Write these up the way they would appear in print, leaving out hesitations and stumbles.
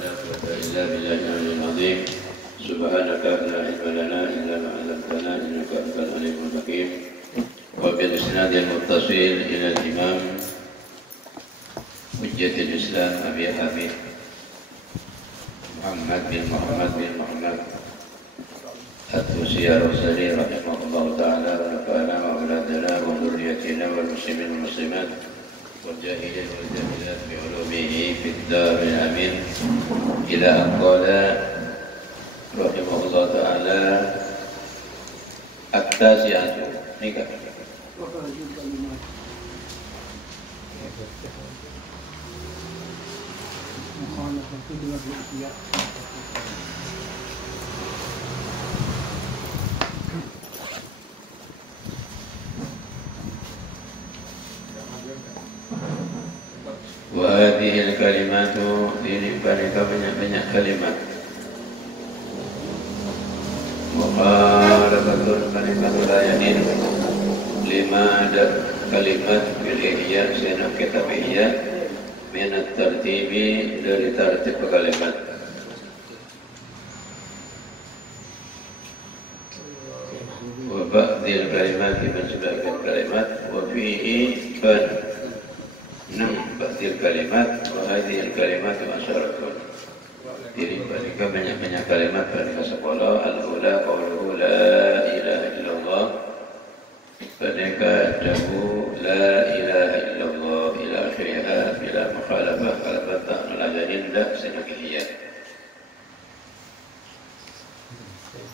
إلا بالله العلي العظيم سبحانك لا علم لنا إلا ما علمتنا إنك أنت العليم الحكيم. وبالإسناد المتصل إلى الإمام حجة الإسلام أبي حميد محمد بن محمد الطوسي الرسلي رحمه الله تعالى ونفعنا وأولادنا وذريتنا والمسلمين والمسلمات والجاهلين والجاهلات بعلومه في الدار الأمين إلى أن قال رحمه الله تعالى التاسعة nikah. وهذه الكلمات dibalik banyak kalimat mukhalafatun kalimat layanin 5 ada kalimat pilihiyah senap kitab ihya minat tertibi dari tertib kalimat wa ba'dil kalimat dan sebagian kalimat wa fihi ban 6 ba'dil kalimat wa hadhil kalimat asyaratun diri balik banyak kalimat pada sekolah al-ula qawluhu la ilaha illallah Fadaka dahu la ilaha illallah ila akhiriha bila mukhalafah kalabat ta'alajanin la senakihiyah.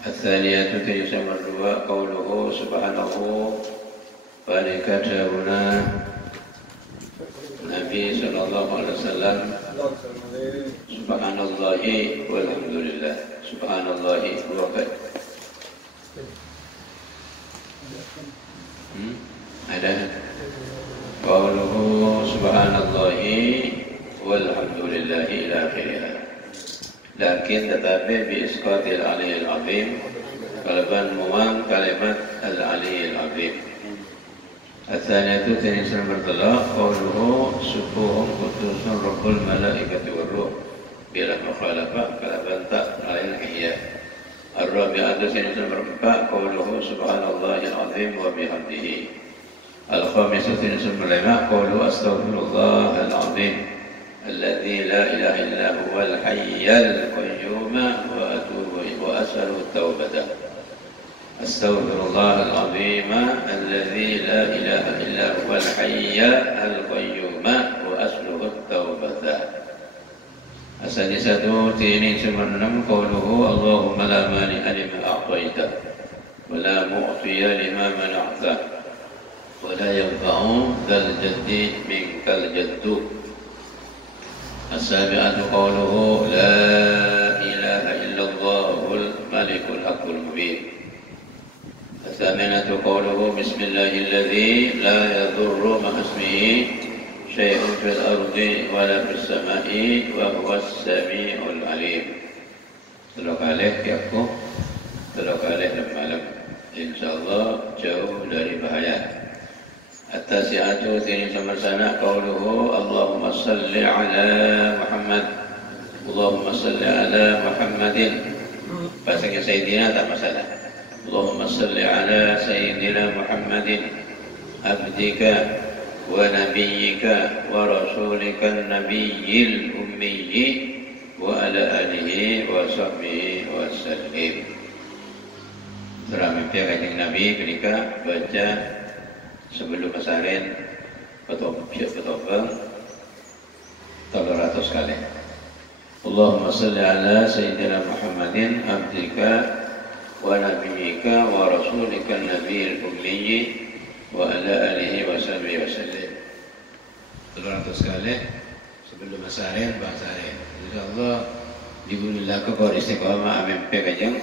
Al-thaniyatu tirisama dua qawluhu subhanahu Fadaka dahuna Nabi sallallahu alaihi wasallam subhanallahi walhamdulillah subhanallahi wa barakatuh. Ada qauluhu subhanallahi walhamdulillahi ila akhirih. Lakin tetapi bi isqatil aliyil azim kalban muam kalimat al-aliyil azim. Al-thaniyatu tanisan bertelah qauluhu subuhum qudusun rabbul malaikati warruh bila mukhalafah kalban tak alil ihya. Ar-rabi'atu tanisan berempat qauluhu subhanallahil azim wa bihamdihi. Al-khamisatu tanisan berlima qauluhu astaghfirullahal azim alladzi la ilaha illa huwal hayyul qayyum wa atubu wa as'aluhu at-taubata. أستغفر الله العظيم الذي لا إله إلا هو الحي القيوم وأسأله التوبة. السادسة تيني سمنم قوله اللهم لا مانع لما أعطيت ولا معطي لما منعت ولا ينفع ذا الجد منك الجد. السابعة قوله لا إله إلا الله الملك الحق المبين. الثامنة قوله بسم الله الذي لا يضر مع اسمه شيء في الأرض ولا في السماء وهو السميع العليم. Telok alih yakku, telok alih dan malam. InsyaAllah jauh dari bahaya. At-tasi'atu tini sama sana qauluhu Allahumma salli ala Muhammad Allahumma salli ala Muhammadin. Bahasanya Sayyidina tak masalah. اللهم صل على سيدنا محمد عبدك ونبيك ورسولك النبي الأمي وعلى آله وصحبه وسلم. Surah mimpi kanjeng Nabi ketika baca sebelum masarin petobang 300 kali. Allahumma salli ala sayyidina Muhammadin abdika wa nabiyyika wa rasulika nabiyil ummi wa ala alihi wa sahbihi wa sallim. 300 kali sebelum asarin bahasarin. Insyaallah diberilah kepada istiqamah amin pekajeng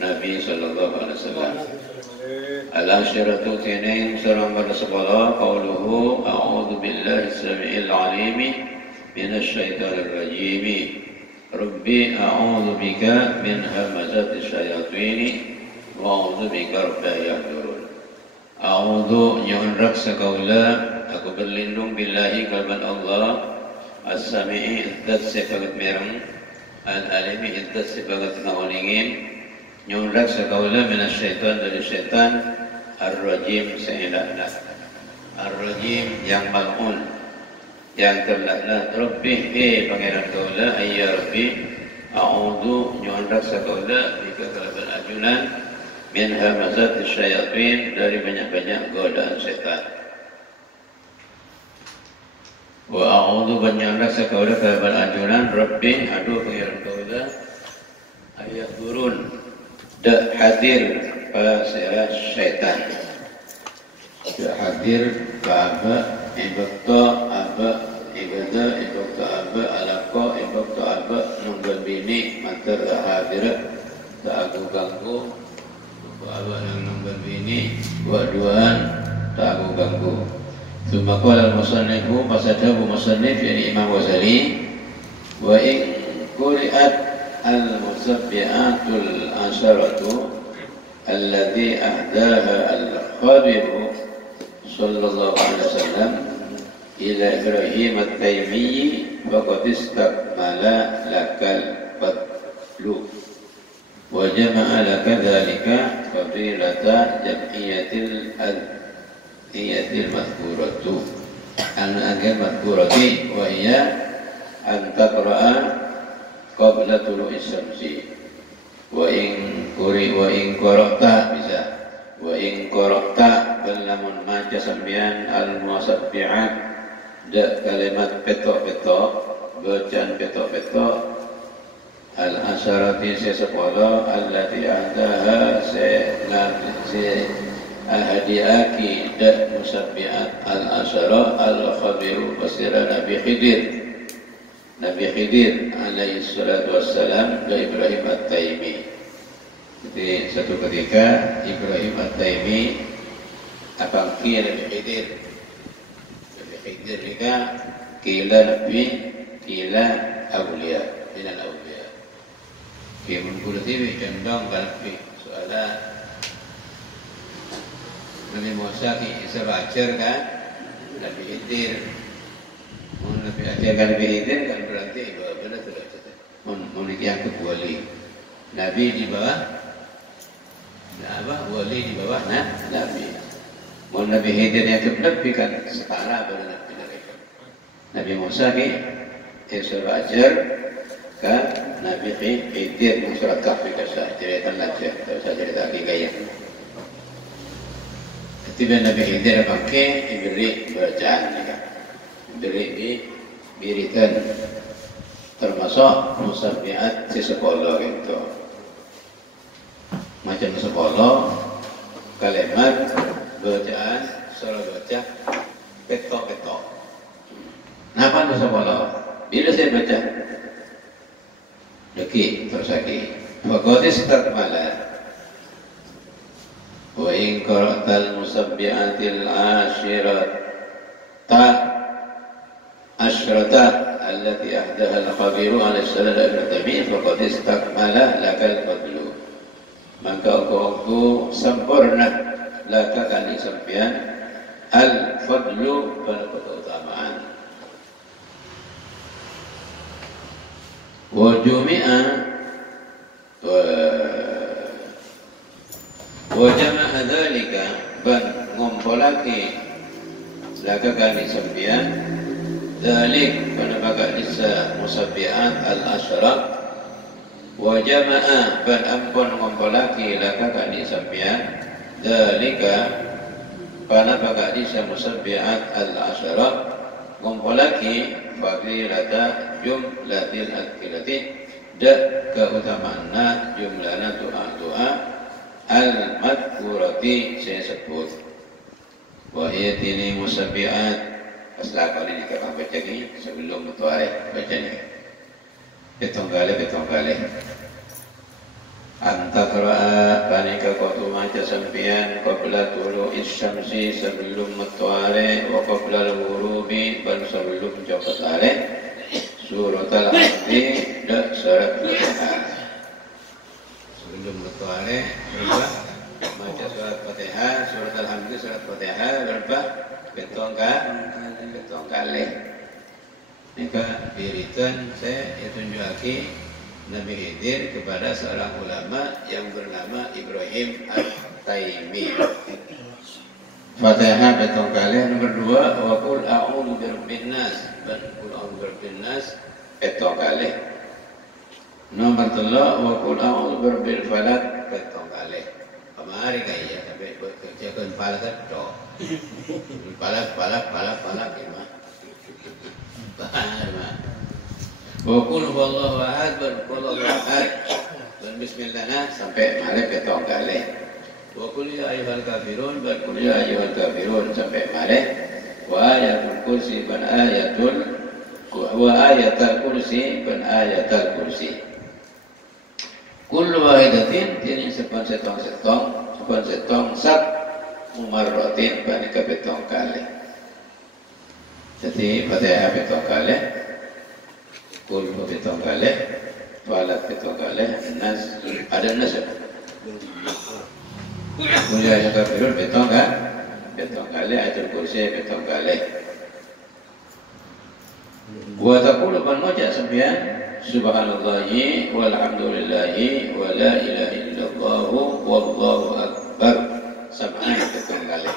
Nabi sallallahu alaihi wasallam. Al-asyratu tinain surah ber-10 qauluhu a'udzu billahi as-sami'il 'alim minasy syaithanir rajim. Rabbi a'udzu bika min hamazati syayatin wa a'udzu bika rabbi yahdurun. A'udzu nyuhun raksa kaula aku berlindung billahi kalban Allah as-sami'i dat sifat merang al-alimi intas sebagai ngawalingin nyurak sekaula minasyaitan dari syaitan ar-rajim seelakna ar-rajim yang mal'un yang terlaknat. Rabbi pangeran kaula ayya rabbi a'udhu nyurak sekaula bika kalaban ajunan min hamazat syayatin dari banyak-banyak godaan syaitan. Wa a'udhu banyak sekaula kalaban ajunan Rabbi aduh pangeran kaula ayat turun dak hadir pasira syaitan dak hadir aba ibakta aba ibadah ibakta aba alaqo ibakta aba nunggal bini mater hadir tak aku ganggu aba yang nunggal bini dua-duaan tak aku ganggu. Tsumma qala al-musannifu fasadahu musannif yani Imam Ghazali wa in quri'at al-musabbi'atul asharatu alladhi ahdaha al-khabir sallallahu alaihi wasallam ila Ibrahim at-Taimiyyi faqad istakmala lakal fadlu wa jama'a laka dhalika fadilata jam'iyatil iyatil madhkuratu an-agal madhkurati wa hiya an taqra'a qabla tulu'i syamsi wa in qara'ta bisa wa in qara'ta lamun maca sampeyan al-musabbihat da kalimat petok-petok bacaan petok-petok al-asharati sepuluh allati ahdaha ahadiaki da musabbihat al-ashara al-khabiru basira Nabi Khidir alaihi salatu wassalam dan Ibrahim at-Taimi. Jadi satu ketika Ibrahim at-Taimi apa kira Nabi Khidir juga kila Nabi kila awliya minal awliya kiamun kulatibi condong kalpi soalnya Nabi Musa kisah ajar kan Nabi Khidir Nabi ajarkan Nabi Khidir kan berarti benar memiliki yang wali Nabi di bawah wali di bawah Nabi Nabi Khidir yang Nabi kan setara pada Nabi Nabi Musa kisah ajar kan Nabi Khidir surat Kahfi kisah cerita aja saya cerita lagi gaya tiba Nabi Khidir pakai diberi bacaan juga, diberi biritan termasuk musabbihat si sekolah itu, macam sekolah kalimat bacaan surah baca petok. Napa nu sekolah? Bila saya baca, deki terus lagi, fakotis takmalah. Wa in qara'tal musabbihatil asyrata allati ahdaha al-khabiru alaihi salatu al-tabi'in faqad istakmala lakal fadlu maka aku sempurna laka kali sampean al-fadlu pada keutamaan wa jumi'a wa jama'a dzalika ban ngumpulake laka kali sampean dzalik pada baga isa musabbihat al-asyra wa jama'a ban ampun ngumpulake laka kali sampean dzalika pada baga isa musabbihat al-asyra ngumpulake fadilata jumlatil akilati da keutamaanna jumlana doa-doa al-madhkurati saya sebut wahiyatini musabbihat setelah kali ini kita baca lagi sebelum mutuai baca ini betong kali antaqra'a panika qatu maca sampian qabla tulu'is syamsi sebelum mutuai wa qabla al-ghurubi dan sebelum jatuh hari surat al-ahdi dan surat al-fatihah sebelum bertuale berapa baca surat Fatihah, surat Alhamdulillah, surat Fatihah berapa betong kali. Nika dirikan saya tunjuk lagi Nabi Khidir kepada seorang ulama yang bernama Ibrahim At-Taimi. Fatihah betong kali. Nomor 2, wa qul a'udzu birabbin nas. Dan qul a'udzu birabbin nas betong kali. Nomor 3, wa qul a'udzu birabbil falaq betong kali. Kemari kaya tapi buat kerja kan falak itu. Falak gimana? Bahar. Wa qul huwallahu ahad, qul huwallahu ahad. Dan bismillah sampai mari betong kali. Wa qul ya ayyuhal kafirun, qul ya ayyuhal kafirun sampai mari. Wa ayatul kursi ban ayatul kursi. Kullu wahidatin ini sepon setong sak umarrotin panika betong kali. Jadi Fatihah betong kali, Kul betong kali, Falaq betong kali, Nas ada Nas. Mulia yang kafirun betong kali, Ayatul Kursi betong kali. Wa taqulu man moja sampean subhanallahi walhamdulillahi wa la ilaha illallah wallahu akbar sab'an betong kali.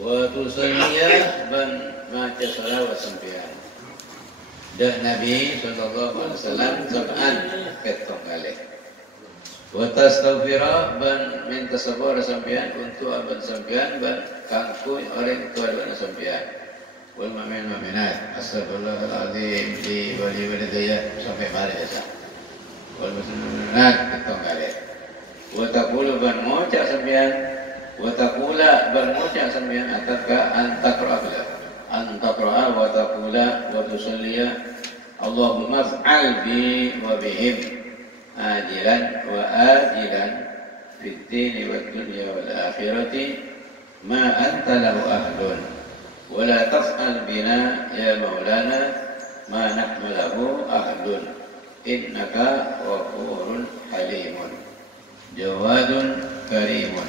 Wa tusalliya ban maca salawat sampean. Dan Nabi sallallahu alaihi wasallam sab'an betong kali. Wa tastaghfira ban minta sabar sampean untuk abad sampean ban kangku orang tua dan sampean. Wal mu'min mu'minat astagfirullahaladzim li wa li walidayya sampai mari jasa. Wal musliminat betong kali. Wa taqulu ban moca sampean, wa taqula ban moca sampean ataka antaqra wa taqula wa tusalliya Allahumma fa'al bi wa bihim ajilan wa ajilan fid dini wad dunya wal akhirati ma anta lahu ahlun wa la taf'al bina ya maulana ma nahnu lahu ahlun innaka ghafurun halimun jawadun karimun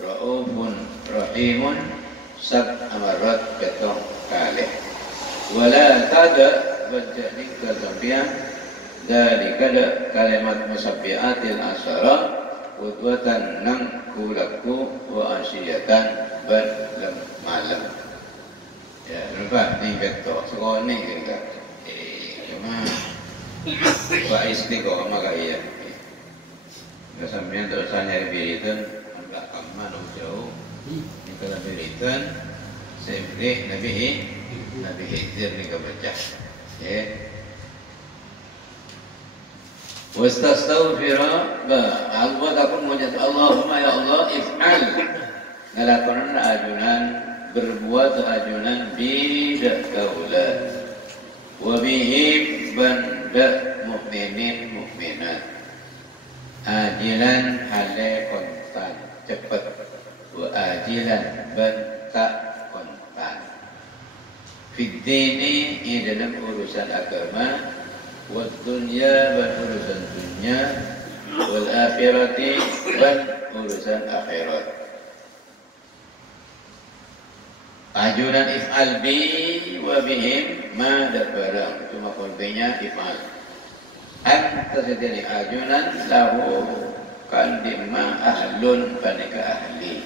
raufun rahimun amarat betong kali wa la tada bajani kazambian dari kada kalimat musabbihatil asyara udwatan nang kulaku wa asyiyatan bar malam. Ya, nampak ni betul. Sekolah ni kita. Cuma Pak istiqomah kaya. Kesampean tak usah nyari biritan, ambil kamar jauh. Ni kalau biritan, saya beri Nabi Khidir ni kebaca. Ya. Wastaghfira Allah takun mujad Allahumma ya Allah if'al ngalakonan ajunan berbuat ajunan bidak kaula wa bihim banda mu'minin mu'minat ajilan hale kontan cepat wa ajilan banta kontan fid dini dalam urusan agama wal dunya dan urusan dunia wal akhirati dan urusan akhirat. Ajunan if'al bi wa bihim ma dabarang itu maksudnya if'al. Anta sedini ajunan lahu kan dimma ahlun panika ahli.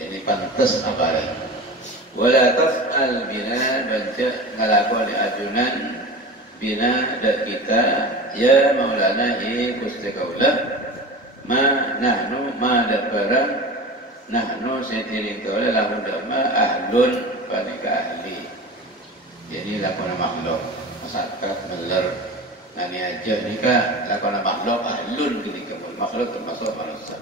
Jadi pantas abaran. Wala taf'al bina baca ngalakoni ajunan bina dan kita ya maulana Gusti kaula ma nahnu ma dabarang nahnu setiring kaula lahun dama ahlun panika ahli. Jadi lakona makhluk masyarakat meler nani aja nikah lakona makhluk ahlun gini kamu makhluk termasuk manusia.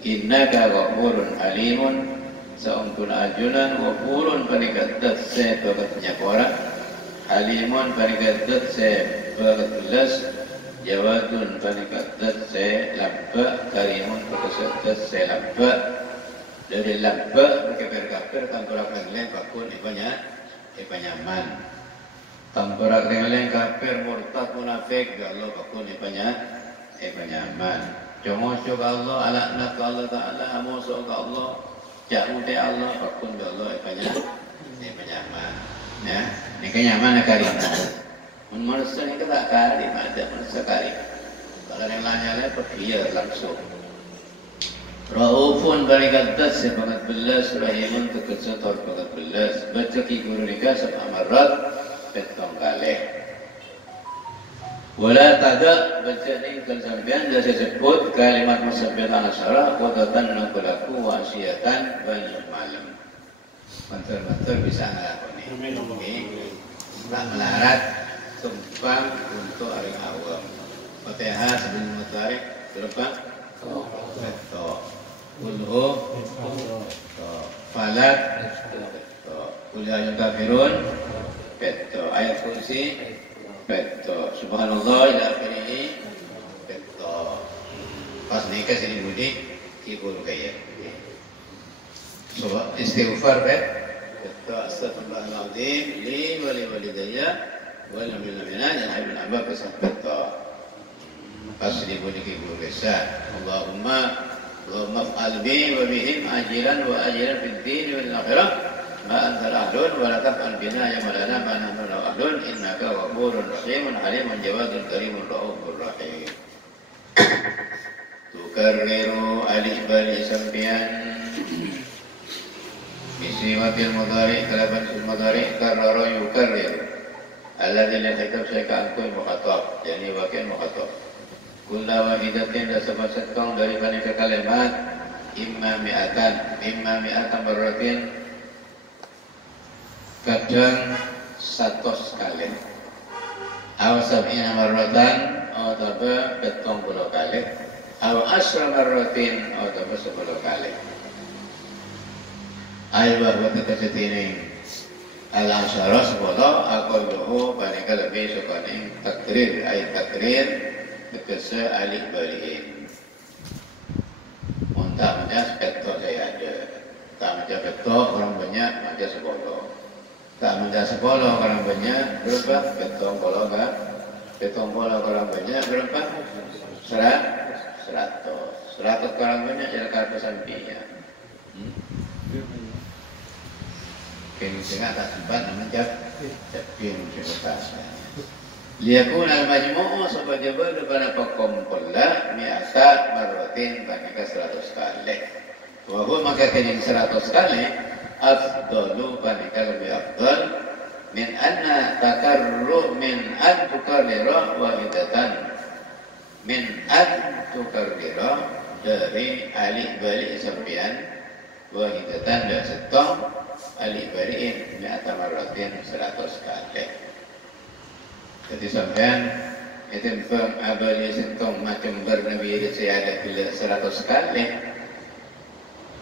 Innaka ghafurun halimun saungkun ajunan ghafurun panika tatse bagatnya orang Halimun panikadat saya bergelas Jawadun panikadat saya lampak Karimun panikadat saya lampak Dari lampak Kafir-kafir Tanturak lain Pakun Ipanyaman Tanturak lain Kafir Murtad munafik Allah Pakun Ipanyaman Congosyo ke Allah Alakna ke Allah Ta'ala Amuso ke Allah Jamude Allah Pakun ke Allah Ipanyaman Ya, ini kenyaman kalimat. Manusia ini tak kali, ada manusia kali. Kalau yang lainnya berbiar langsung. Raufun barikat das sebangat belas, rahimun terkesetor bangat belas. Baca ki guru nikah amarat petong kali. Wala tada baca ni kalau sampean dah sebut kalimat musabbihan asyara qadatan naqlaku wa asyatan banyak malam. Mantul-mantul bisa ngelakoni. Ini tak melarat tumpang untuk hari awam. Fatihah sebelum matahari berapa? Betul. Kulhu betul. Falak betul. Kuliah yang kafirun betul. Ayat kursi betul. Subhanallah ila akhirih betul. Pas nikah sini mudik kibul kaya. So istighfar betul. Astagfirullahaladzim li wali walidayya wal mu'minat yang ibn Abbas pesan betul. Pas sini mudik kibul kaya. Allahumma fa'al bi wa bihim ajiran wa ajiran fid din wal akhirah ma antal ahlun wa la taf'al bina ya malana ma nahnu ahlun innaka ghafurur rahimun halimun jawadun karimun raufur rahim. Tukarriru alif bali sampian bisimatil mudhari kalaban sul mudhari karrara yukarriru alladhi la hitab syai'an kun mukhatab yani wakil mukhatab. Kulla wahidatin dan sebasetong dari aneka kalimat imma mi'atan baratin kadang 100 kali aw sab'ina marratan atau 70 kali aw asra marratin atau 10 kali ayo bahwa tekasitini al-asyara 10 aqalluhu panika lebih sukaning takrir ayat takrir Bekesa alif baliin. Muntah macam betok saya ada. Tak macam betok orang banyak macam 10. Tak macam 10 orang banyak berapa? Betok kalau kan? Betok kalau orang banyak berapa? 100. 100 orang banyak jadi kartu sampingnya. Kini tengah tak sempat namanya japin cerita. Liyakun al-majmu'u supaya berdepan pakumpulah mi'asat marwatin banyak 100 kali. Wahyu maka kini 100 kali afdalu banyak lebih afdal min anna takarru min an tukarrira wahidatan min an tukarrira dari alif balik sampian wahidatan dan setong alif balikin mi'asat marwatin 100 kali. Jadi sampean itu abadi sentong macam bernabi itu saya ada bila 100 kali.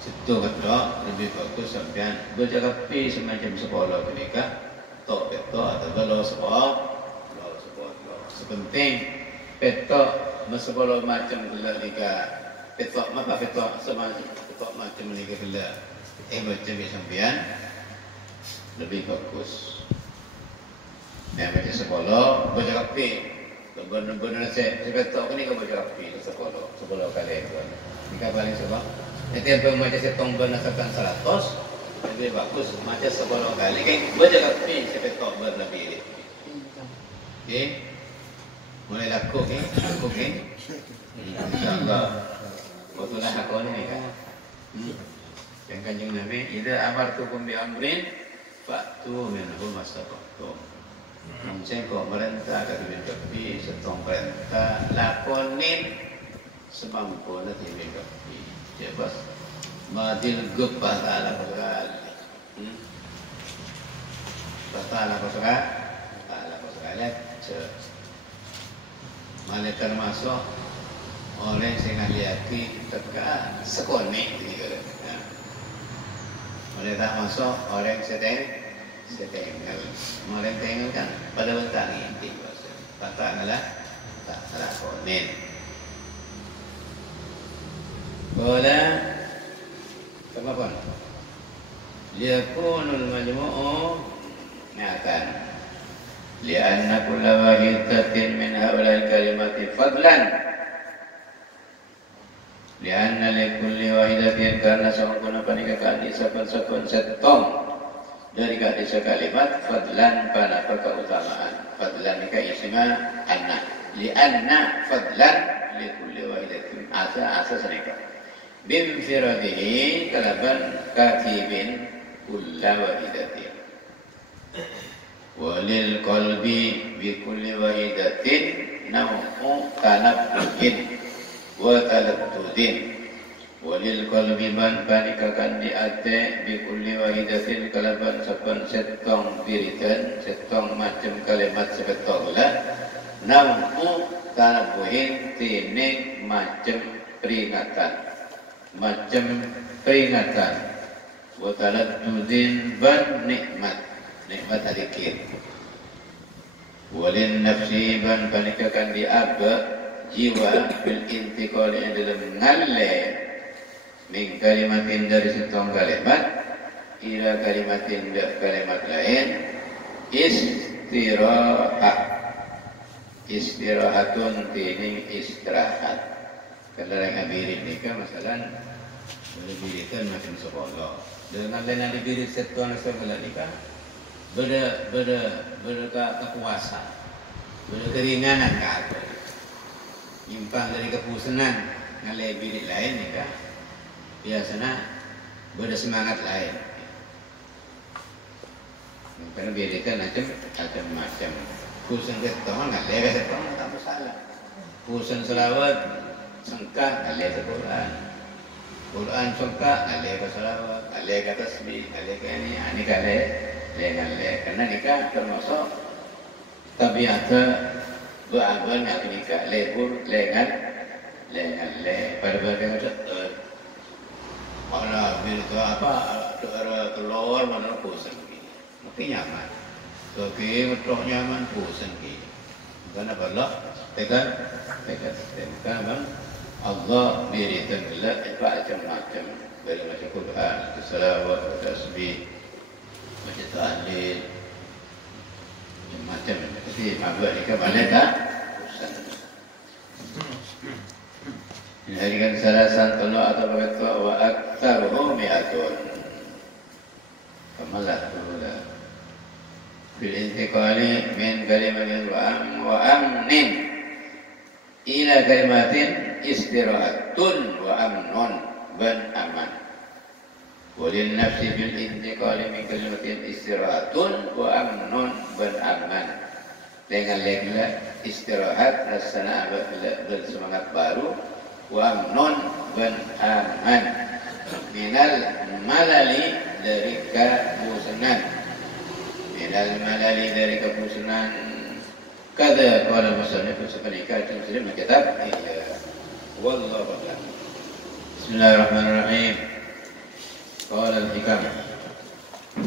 Itu betul lebih bagus sampean berjaga pi semacam sekolah menikah tok betul atau belo sekolah sepenting betul sekolah macam bila nikah betul apa betul semacam betul macam nikah bila macam sampean lebih bagus. Yang macam sekolah baca kapi, benar-benar saya betul ni kau baca kapi sekolah kali itu. Nikah paling sebab. Nanti apa macam setong berdasarkan 100 lebih bagus macam sekolah kali. Kan baca kapi saya betul berlebih. Okay, mulai laku ni, InsyaAllah. Betulah aku ni kan. Yang kanjeng Nabi, ida amartukum bi amrin fa'tu minhu mastata'tum. Saya kau merintah dari mimpi setong perintah lakonin semampu nanti mimpi. Ya bos, madil gubah ta'ala pasal, ta'ala pasal, mana termasuk orang yang liati teka sekonik ni kalau, mana tak masuk orang sedang setengah, malam tengah kan pada bentang ini, bentang adalah tak salah konen. Bola, apa? Liakunul majmu'u nyatan. Lianna kulla wahidatin min haulal kalimati fadlan. Lianna likulli wahidatin karena sangkuna panikakan isapun setong. Dari hadis kalimat fadlan pada keutamaan fadlan ka isma anna li anna fadlan li kulli wahidatin asa sanika bimfiradihi kalaban katibin kulla wahidatin walil qalbi bi kulli wahidatin namu tanabbuhin wa taladdudin walil qalbi man panikakan di ate bi kulli wahidatin kalaban saben setong biritan setong macam kalimat sebetulnya namu tanabbuhin tining macam peringatan wa taladdudin ban nikmat hadikir walin nafsi ban panikakan di abba jiwa bil intiqal yang dalam ngalle min kalimatin dari setong kalimat ila kalimatin dari kalimat lain istirahatun tining istirahat kalau yang birit nikah masalah boleh biritan makin sekolah dengan lain di birit setong sekolah nikah beda kekuasaan, beda keringanan kata, nyimpang dari kepusenan ngalai bidik lain ni kan, biasanya beda semangat lain. Karena bidik kan macam-macam, pusen ketong ngalai ketong tak masalah, pusen selawat sengkak ngalai ke Quran sengkak ngalai ke selawat, ngalai ke tasbih, ngalai ke ini ngalai. Karena nikah termasuk tabiatnya berabang yang nikah lebur lengan pada bagian ada mana bil tu apa ada keluar mana pusing gini mungkin nyaman tapi betul nyaman pusing gini karena balak tekan bang Allah berikan gelap macam-macam dari macam Quran salawat tasbih baca tahlil macam tapi mabuk ni kan mana tak ini harikan salasan tolak atau berkata wa aktsaruhu mi'atun kamalah pula bil intiqali min kalimatin wa amnin ila kalimatin istirahatun wa amnun ban aman walil nafsi bil intiqali min kalimatin istirahatun wa amnun ban aman dengan istirahat rasana bersemangat baru wa amnun ban aman minal malali dari kepusunan kada qala musannif sepenika muslim kitab wallahu a'lam. Bismillahirrahmanirrahim. Qala al-hikam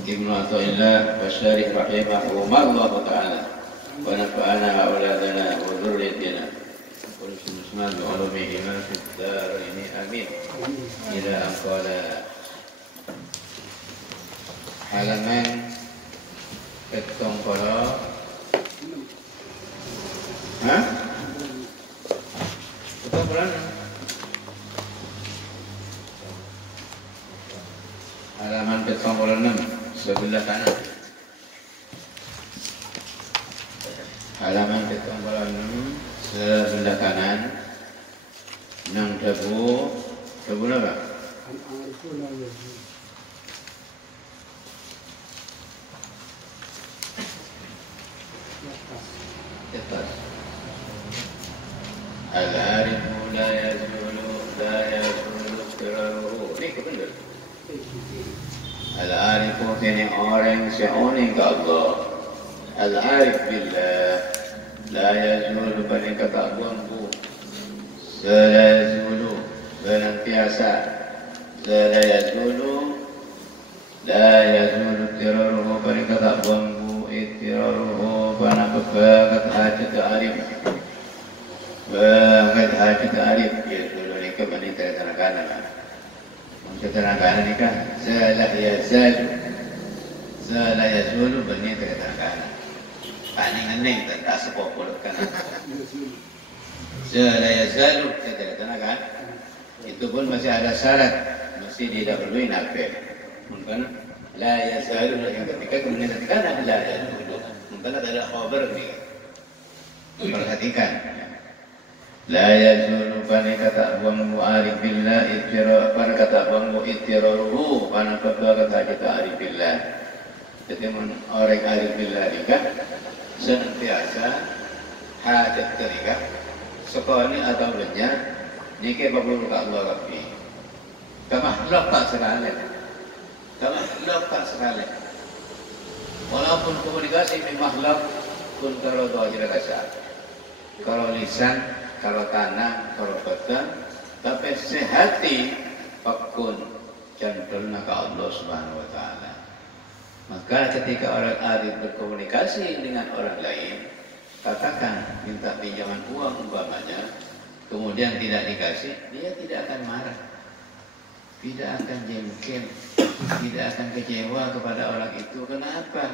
Ibnu Athaillah Basyarih rahimahullah ta'ala wa nafa'ana auladana wa dzurriyyatina wa nusman bi ulumihima fid dharain amin ila an qala halaman ketong para ketong para halaman 86 sebelah kanan. Halaman 86 sebelah kanan. Nang debu apa? Atas. Al-arifu la yazulu firaruhu. Ini benar. Al-arifu ini orang seorang ke Allah. Al-arif billah la yazulu bani kata buangku. La yazulu senantiasa. La yazulu tiraruhu bani kata buangku. Tiraruhu bana kebagat hajat arif. Bagat hajat arif. Ya dulu ni ke bani terkena-kena. Keterangan ini kan Zala yazulu bani keterangan paning-aning tak sepopul kan Zala yazalu keterangan itu pun masih ada syarat masih didahului nafil mungkin la yazalu yang ketika kemudian ketika la yazulu mungkin ada khabar ni Perhatikan. La yazulu kana kata buang arif billah ittira kana kata buang ittiraruhu kana kata kita arif billah. Jadi orang arif billah nikah senantiasa hajat ketika sekali atau banyak nikah babul ka Allah Rabbi. Kamakhluk tak sekali. Kamakhluk tak sekali. Walaupun komunikasi dengan makhluk pun kalau doa tidak kasar. Kalau lisan, kalau tanah, kalau badan, tapi sehati pakun jantulna ke Allah Subhanahu wa taala. Maka ketika orang arif berkomunikasi dengan orang lain, katakan minta pinjaman uang umpamanya, kemudian tidak dikasih, dia tidak akan marah, tidak akan jengkel, tidak akan kecewa kepada orang itu. Kenapa?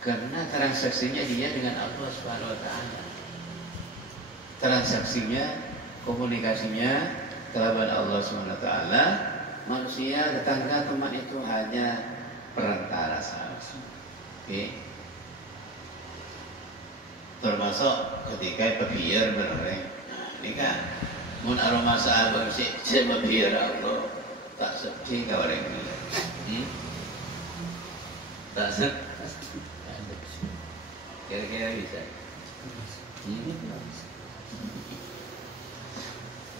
Karena transaksinya dia dengan Allah Subhanahu wa taala. Transaksinya, komunikasinya kelaban Allah Subhanahu wa taala. Manusia, tetangga, teman itu hanya perantara saja. Oke. Termasuk ketika pebiar beroreng. Ini kan mun aroma sahabat si pebiar Allah tak sedih ka orang ini. Tak sedih. Kira-kira bisa.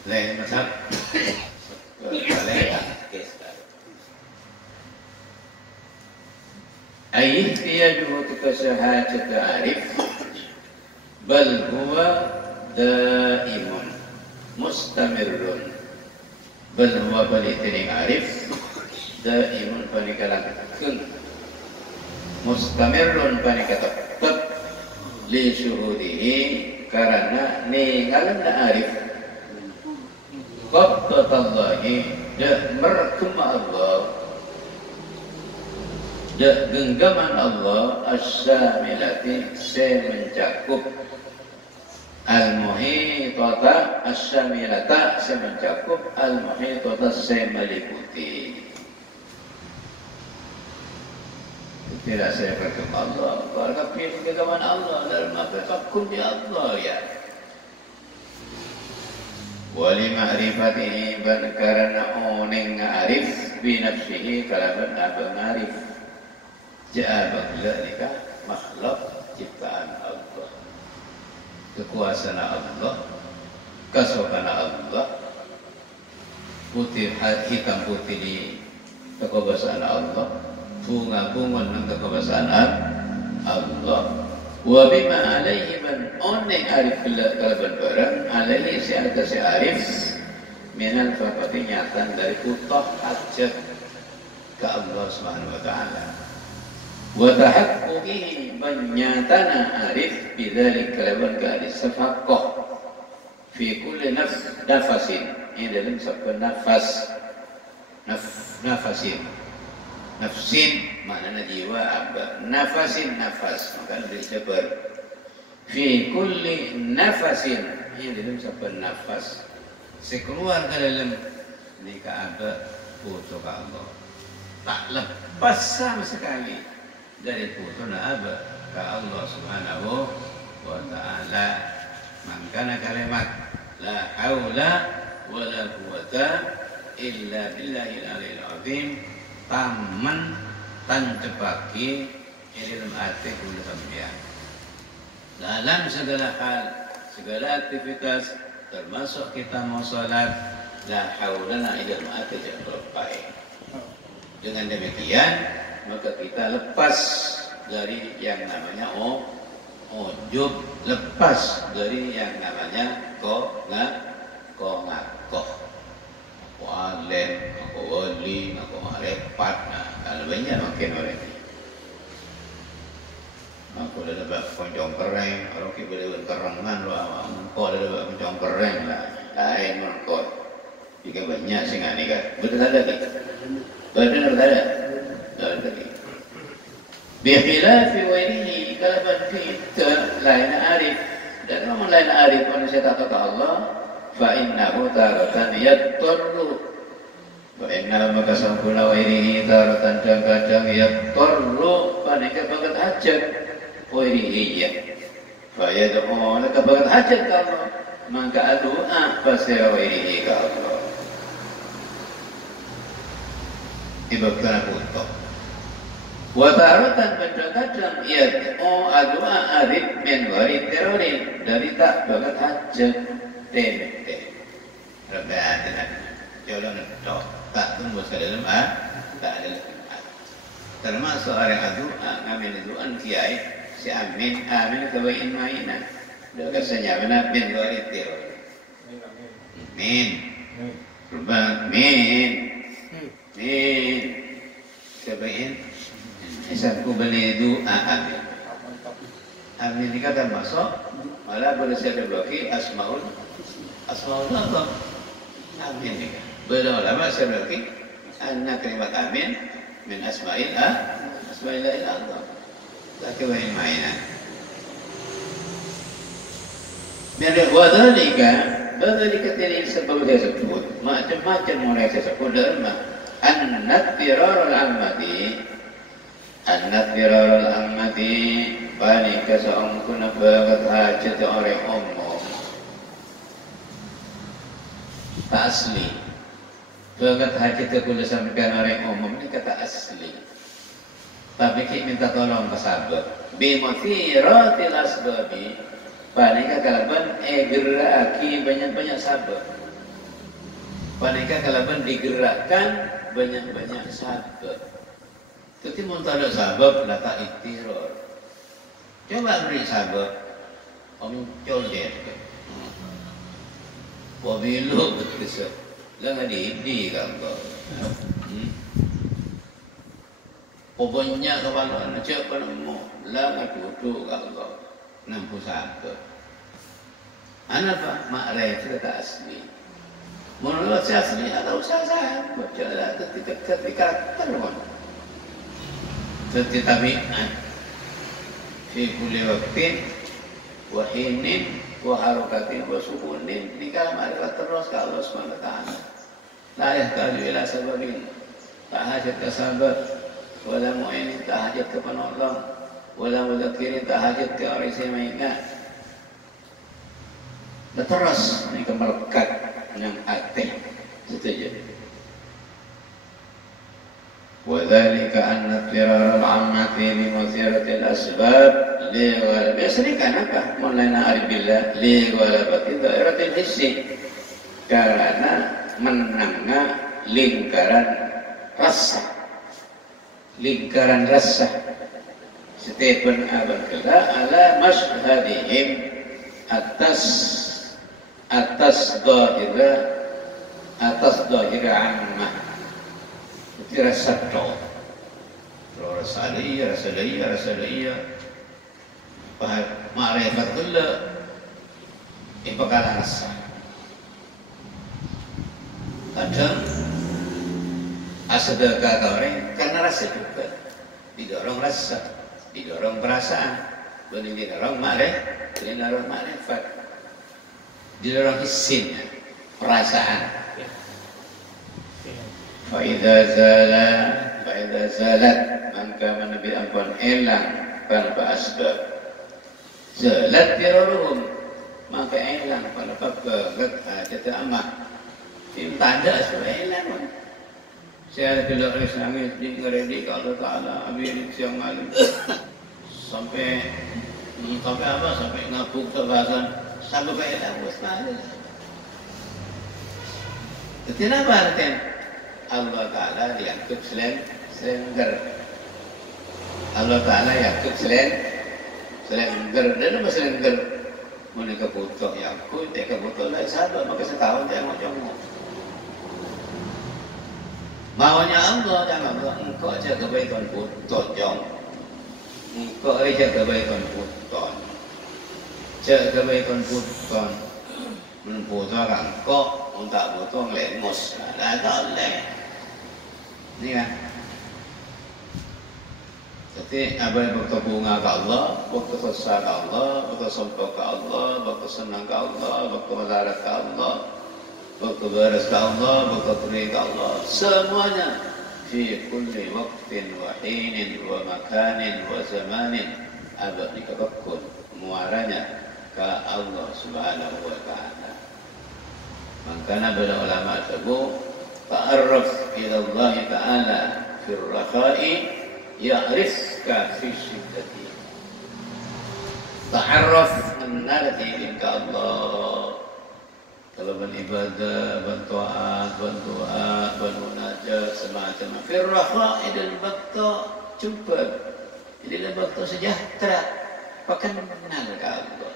Lain macam. Boleh. أي احتياجه كشهادة عارف بل هو دائم مستمر بل هو بلتنين عارف دائم فنكالكن مستمر فنكالكن لشهوده karena ningalan arif qabdatallahi dah merkema Allah genggaman Allah as-samilati mencakup al-muhitata as-samilata mencakup al-muhitata meliputi. Tidak saya berkata Allah, karena genggaman Allah dalam apa di Allah ya. Wali ma'rifatihi ban karena oning arif bi nafsihi kalaban abang arif. Ja'abak lalika makhluk ciptaan Allah, kekuasaan Allah, kesopanan Allah, putih hitam putih di kekuasaan Allah, bunga-bunga ng kekuasaan Allah. Wa bima alaihi man oneng arif kalaban barang alaihi si atas si arif minal fakati nyatan dari utah hajat ke Allah Subhanahu wa ta'ala. Wa tahaqquqihi menyatana arif bidzalik kalaban gadis safaqah fi kulli nafasin ini dalam satu nafas nafasin maknanya jiwa apa nafasin nafas maka disebar fi kulli nafasin ini dalam satu nafas sekeluar ke dalam nikah apa putu ke Allah tak lepas sama sekali dari putu apa ke Allah Subhanahu wa ta'ala. Makanya kalimat la haula wa la quwata illa billahil aliyil azim taman tancepaki dalam arti kula sampeyan dalam segala hal segala aktivitas termasuk kita mau salat la haula illa ma'ati terlepai. Dengan demikian maka kita lepas dari yang namanya ujub, lepas dari yang namanya ngakoh. Aku alim, aku wali, aku marepat. Nah, kalau banyak makin orang ini. Aku dah dapat kencang kering, orang kita boleh kerengan lu awak. Kau dah dapat kencang kering lah, lain merkot. Jika banyak singa ni kan, betul ada tak? Betul ada. Tadi. Bikhilafi wairihi kalaban kita lain arif dan memang lain arif manusia tak kata Allah fa innahu taratan yattarru fa inna maka sampuna wairihi taratan kadang yattarru panika banget hajat wairihi ya Fayad'u laka bagat hajat ke Allah. Maka doa pasirawihi ke Allah. Ibabkan aku untuk. Wataratan kadang-kadang yad'u adua arif min warid terorin. Dari tak bagat hajat. Temete. Rabbana. Jalan itu. Tak tunggu sekali dalam tak ada lagi. Termasuk ada doa ngamin doa kiai si amin kebain mainan. Doa senyapna bin warid teror. Amin. Amin. Amin. Kebain. Isap ku beli doa amin. Amin ini kata masuk malah bersama bagi asmaul Allah. Amin ini. Berulama sebagai anna kalimat amin min asma'il Allah. Tak kebain mainan. Dari wadhalika tadi sebab saya sebut macam-macam mulai saya sebut dalam annat firarul ammati paling keseorang kuna bagat hajat orang umum tak asli bagat hajat kuna sampaikan orang umum ini kata asli tapi kita minta tolong ke sahabat bimathiratil asbabi paling kalaban geraki banyak-banyak sahabat paling kalaban digerakkan banyak-banyak sahabat. Tapi muntah sahabat lata iktiror. Coba beri sahabat, muncul dia. Wabilu betul. Jangan diidi kamu. Pokoknya kepala macam mana lah duduk kamu. Nampu sahabat. Anak pak makrif kata asli. Menurut saya asli atau sahabat. Jangan ketika terus. Tetabi'an fi kulli waqtin wa hinin wa harakatin wa sukunin di kalam arifat terus ke Allah SWT la yahtaju ila sababin tak hajat ke sahabat wala mu'inin tak hajat ke penolong wala mudzakirin tak hajat ke orang yang mengingat terus ini kemelekat yang aktif setuju. وذلك أن اضطرار العامة بمثيرة الأسباب لغلبة يسرقان apa? Mulana aribillah lighalabati dairatil hissi karena menangga lingkaran rasa Stephen Abangkala ala masyhadihim atas zahira ammah rasa tau, rasa dia, faham, makrifat kulla, perkara rasa. Kadang sedekah orang karena rasa juga, didorong rasa, didorong perasaan, bukan didorong makrifat, didorong hissin, perasaan. Fa'idha zalat maka menebi ampun hilang tanpa asbab zalat tiraruhum maka hilang tanpa bagat hajat amah ini tanda asbab hilang saya tidak harus nangis di ngeredi kalau Allah ambil siang malam sampai apa sampai ngabuk tebasan sampai hilang waspada kenapa artinya Allah Ta'ala diangkut selengger Allah Ta'ala diangkut selengger dan apa selengger menikah putuk diangkut dia keputuk lah sahabat maka setahun dia ngomong maunya Allah jangan Allah engkau jaga kebaikan putuk jom engkau jaga kebaikan putuk jaga kebaikan putuk menputuk engkau untuk putuk lemos tak boleh ini kan jadi apa yang waktu bunga ke Allah waktu susah ke Allah waktu sumpah ke Allah waktu senang ke Allah waktu madarat ke Allah waktu beres ke Allah waktu kering ke Allah semuanya fi kulli waqtin wa hinin wa makanin wa zamanin abad dikabakun muaranya ke Allah Subhanahu wa taala. Makanya para ulama tersebut ta'arraf ila Allah taala fi ar-rakha'i ya'rifka fi syiddati. Ta'arraf mengenal diri ke Allah. Kalau beribadah, berdoa, bermunajat semacam firraha dan bakta cepat. Jadi dalam bakta sejahtera, bahkan mengenal ke Allah.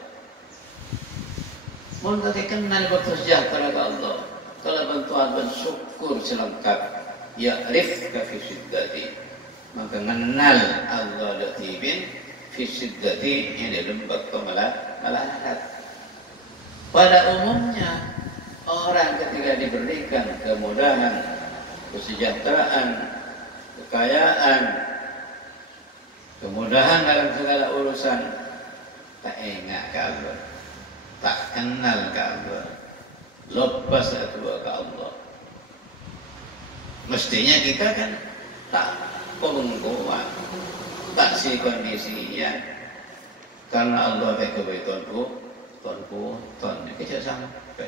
Mun kita kenal bakta sejahtera ke Allah, kalau bantuan bersyukur selengkap, ya rifka fi siddati, maka mengenal Allah latifin fi siddati ini dalam bakta malahat. Pada umumnya orang ketika diberikan kemudahan, kesejahteraan, kekayaan, kemudahan dalam segala urusan, tak ingat ke Allah, tak kenal ke Allah, lepas itu ke Allah. Mestinya kita kan tak pengkuat, tak si kondisinya, karena Allah tak kebaikanku. Ton kecil sampai.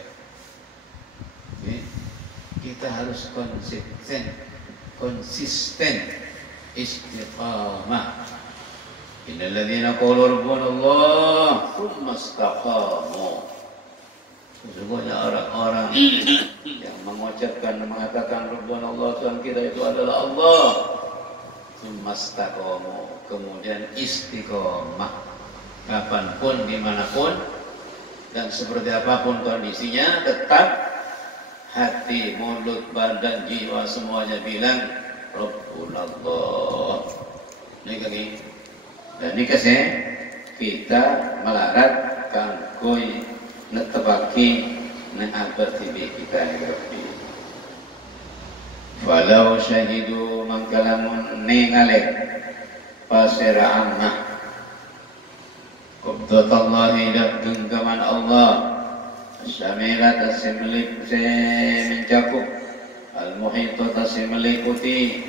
Kita harus konsisten istiqamah. Innal ladzina qalu rabbuna Allah tsumma istaqamu. Sesungguhnya orang-orang yang mengucapkan dan mengatakan rabbuna Allah, Tuhan kita itu adalah Allah. Tsumma istaqamu, kemudian istiqamah. Kapanpun, dimanapun, dan seperti apapun kondisinya, tetap hati, mulut, badan, jiwa semuanya bilang Rabbunallah. Ini kami. Dan ini kasih kita melarat kangkui netepaki ne'abat tibi kita ya Rabbi. Falau syahidu mangkalamun ningalek pasira ammah Qabdatallahi dak genggaman Allah syamilat asimlik mencakup al-muhitat asimlikuti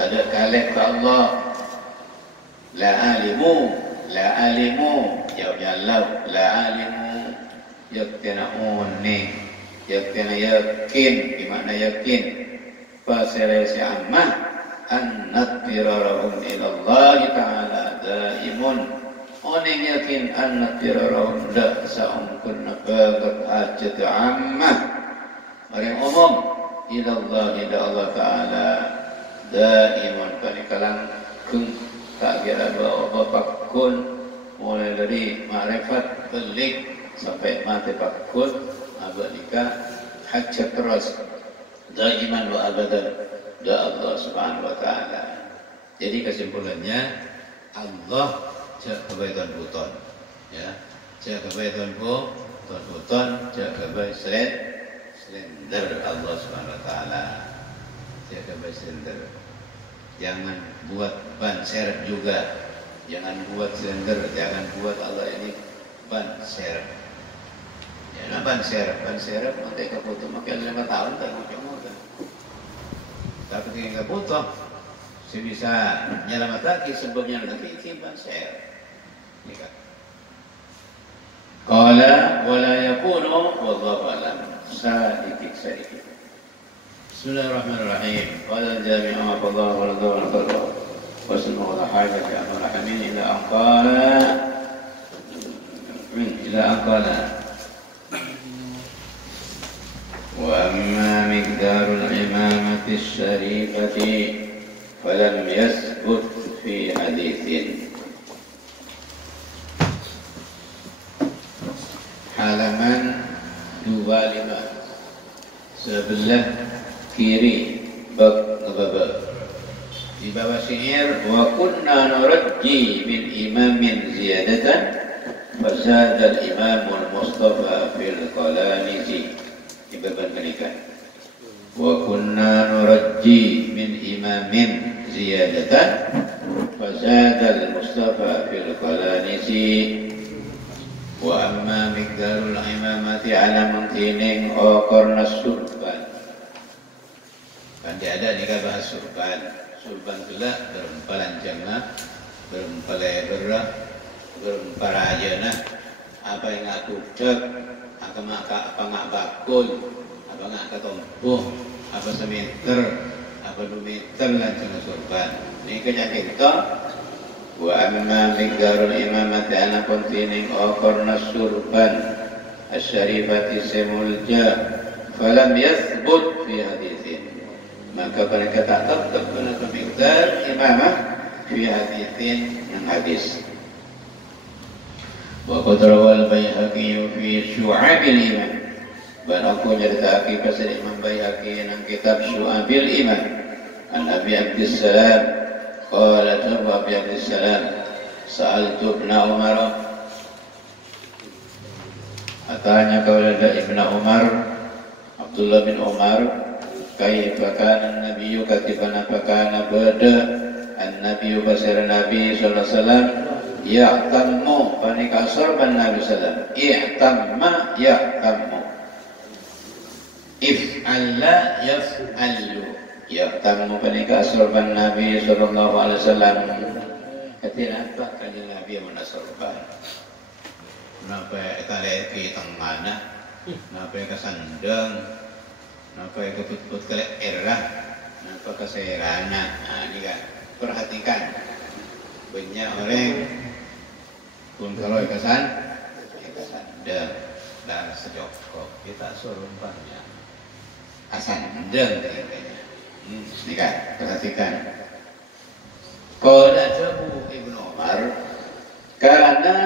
ada kalek ke Allah la alimu jawabnya la alimu yaktina unni yaktina yakin gimana yakin fasirasi ammah annat birarahum ilallah ta'ala daimun. Orang yakin anak dirarahum dak sa'umkun nabagat hajat ammah orang umum ilallah ila Allah ta'ala daimun kanikalang kung tak kira dua pakun mulai dari ma'rifat belik sampai mati pakun abad nikah hajat terus daiman wa abadan da Allah subhanahu wa ta'ala. Jadi kesimpulannya Allah cak kebaikan buton, ya, cak kebaikan buton, cak kebaik slender Allah Subhanahu Wa Taala, cak kebaik slender. Jangan buat ban serep juga, jangan buat slender, jangan buat Allah ini ban serep. Ya, ban serep nanti kebutuh makin 5 tahun tak mau kan. Tapi tinggal kebutuh. Si bisa nyelamat lagi sebelumnya lagi ban serep. Qala wala yakunu wallahu alam. Sedikit. Bismillahirrahmanirrahim. Qala jami'u ma qadara wa radha wa sunna wa hajat ya marhamin ila aqala wa amma miqdarul imamati syarifati falam yasbut fi hadithin. Halaman 25 sebelah kiri bab di bawah syair wa kunna nurajji bil imamin ziyadatan fasada al imamul mustafa fil qalanizi di bab menikah wa kunna nurajji min imamin ziyadatan fasada al mustafa fil qalanizi. Wa amma miqdarul imamati ala mantining qarna surban. Kan ada nikah bahas surban. Surban pula berempalan jamaah, berempalan berah, para ayeuna apa yang aku cek apa ngak bakul apa ngak ketompuh apa semeter apa 2 meter lancung surban ini kejadian itu wa amma miqdarul imamati ana kuntining okorna surban asyarifati semulja falam yathbut fi hadithin maka mereka tak tetap pada miqdar imamah fi hadithin yang hadis wa qad rawal Baihaqi fi Syu'abil Iman dan aku nyeritakan pasal Imam Baihaqi dalam kitab Syu'abil Iman an Abi Abdissalam qala Abi Abdissalam sa'altu Ibn Umar atanya kepada Ibn Umar Abdullah bin Umar kaifa kana an-nabiyyu katibana fakana bada an-nabiyyu basir Nabi sallallahu alaihi wasallam ya'tammu panika sorban Nabi sallallahu i'tamma ya'tammu if'alla yaf'allu ya'tammu panika sorban Nabi sallallahu alaihi wasallam ketina apa kanjeng Nabi mana sorban napa tale ki tang mana napa kasandeng napa ketut-ketut ke erah napa keserana nah ini kan perhatikan banyak orang pun kalau ikasan dan sejokok kita suruh banyak asan dan kayaknya ini kan perhatikan qala Abu Ibnu Umar karena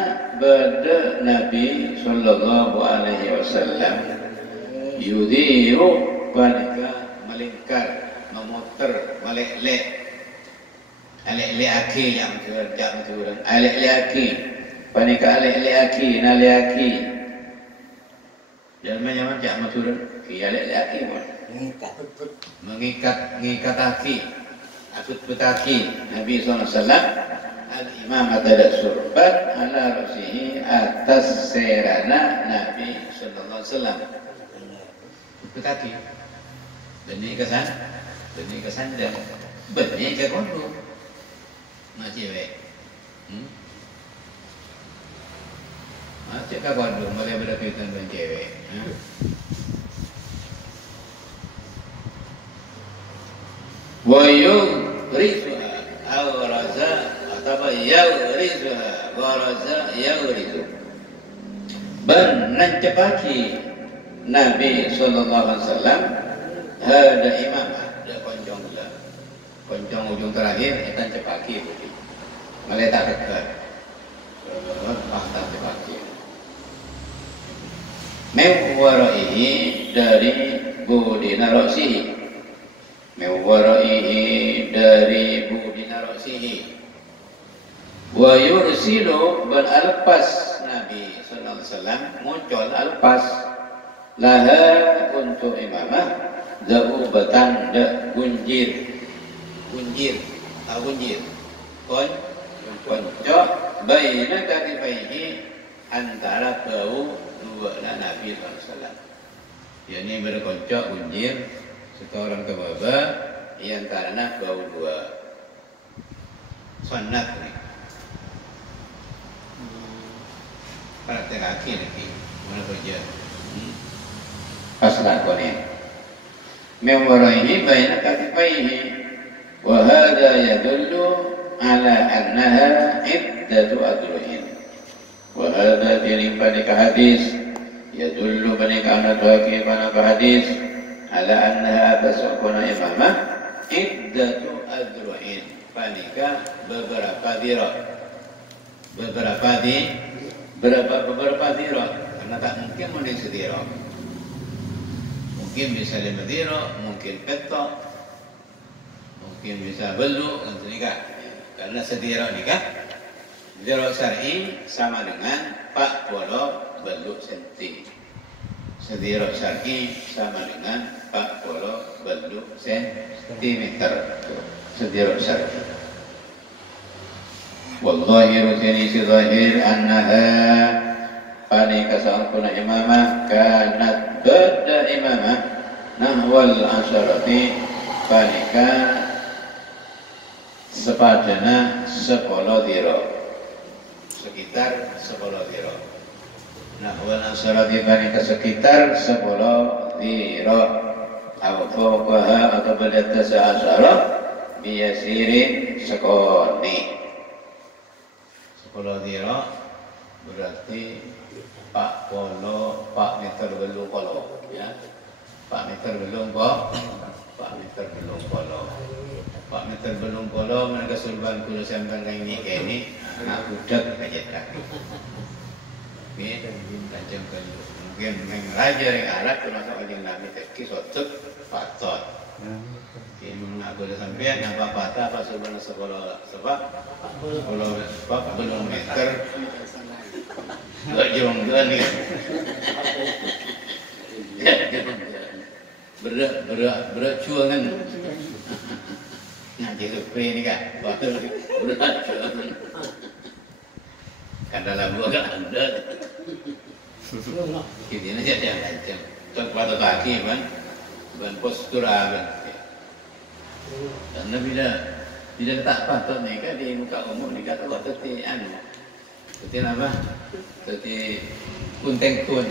bada Nabi sallallahu alaihi wasallam yudiru panika melingkar memutar melek-lek alek-lek yang turun alek-lek panika alek-lek nalek dan macam turun ki alek-lek mengikat kaki akut petaki Nabi sallallahu alaihi wasallam al-imam ada surbat ala rasihi atas serana Nabi sallallahu alaihi wasallam petaki benih kesan dan benih ke kondo nak cewek cek kondo boleh berkaitan dengan cewek wa yurisuha awraza atau yurisuha waraza yurisu bernancapaki Nabi sallallahu alaihi wasallam ada imam ada koncong ujung terakhir itu cepaki putih meletak dekat tak cepaki mewara'ihi dari budina roksihi mewara'ihi dari budina roksihi wa yursilu beralpas Nabi sallallahu alaihi wasallam muncul alpas laha untuk imamah zaubatan da gunjir koncok baina katifaihi antara bau dua Nabi sallallahu yakni berkoncok gunjir seorang ke bawah antara bau dua sunnah nih praktek kaki nanti mana kerja aslah konen mewara'ihi baina katifaihi wa hadha yadullu ala annaha iddatu adruhin wa hadha tiring panika hadis yadullu panika anak waki panika hadis ala annaha tasukuna imamah iddatu adruhin panika beberapa dirot beberapa dirot karena tak mungkin mending sedirot mungkin bisa 5 dirot mungkin petok mungkin bisa belu kan nikah karena sedirot nikah dirot syar'i sama dengan 40 belu senti sedirot syar'i sama dengan 40 belu sentimeter sedirot syar'i wallahi rutini si zahir annaha panika sa'akuna imamah kanat bada imamah nahwal asyarati panika sepadana 10 dirok sekitar 10 diro. Nah, wal ansara dibani ke sekitar 10 diro. Awfaqaha atau berdata sa'asara biyasirin sekoni. 10 diro berarti Pak meter belum polo, ya. Pak meter belum polo, mereka sulban kulo sampai ini kini, anak budak kajet dah. Ini kancing belum, mungkin mengajar yang Arab termasuk orang Nabi terkis otot patot. Ini mengaku sampai yang patah pas sulban sekolah sebab belum meter. Gak jauh nih. Berat cuangan. Nah, jadi ini kan, berat cuangan. Kan dalam gua kan ada. Ini aja yang lancang. Pada kaki ban postur aman. Karena bila tak patut nih kan di muka umum ni kata kau teti anu. Teti apa? Teti kunteng kun.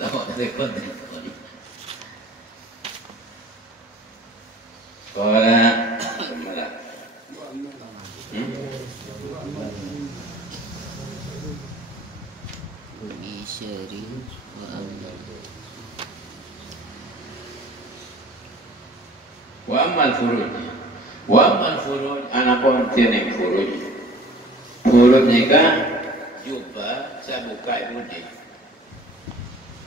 Lama teti kunteng kun. Sekolah semalam. Wa amal furuj anak pun tiene furuj. Furuj ni kan jubah saya buka ibu dia.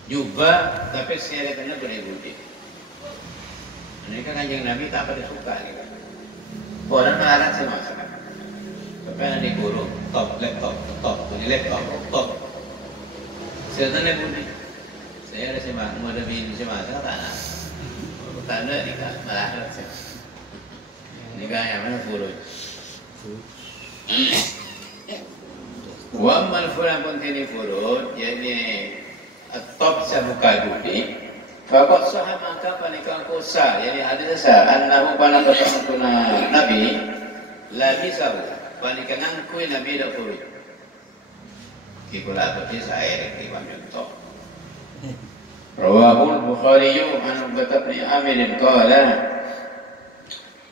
Jubah tapi saya kena beribu dia. Ini kan kanjeng Nabi tak pada suka ni kan. Orang melarat sama-sama. Tapi ada di guru laptop. Saya tanya budi. Saya ada semak, mau ada bini semak, saya tak nak. Tak ada nikah, melarat saya. Nikah yang mana furuj? Wa amal furuj pun ini furuj, jadi top saya buka budi. Fakat sahah maka panikah kusa, jadi hadis sah. Anahu pada ketemu Nabi, lagi sahu. Panikah ngangkui Nabi dah furuj. Kikulah budi saya di Banjunto. Rawahul Bukhari an Ubadah bin Amir qala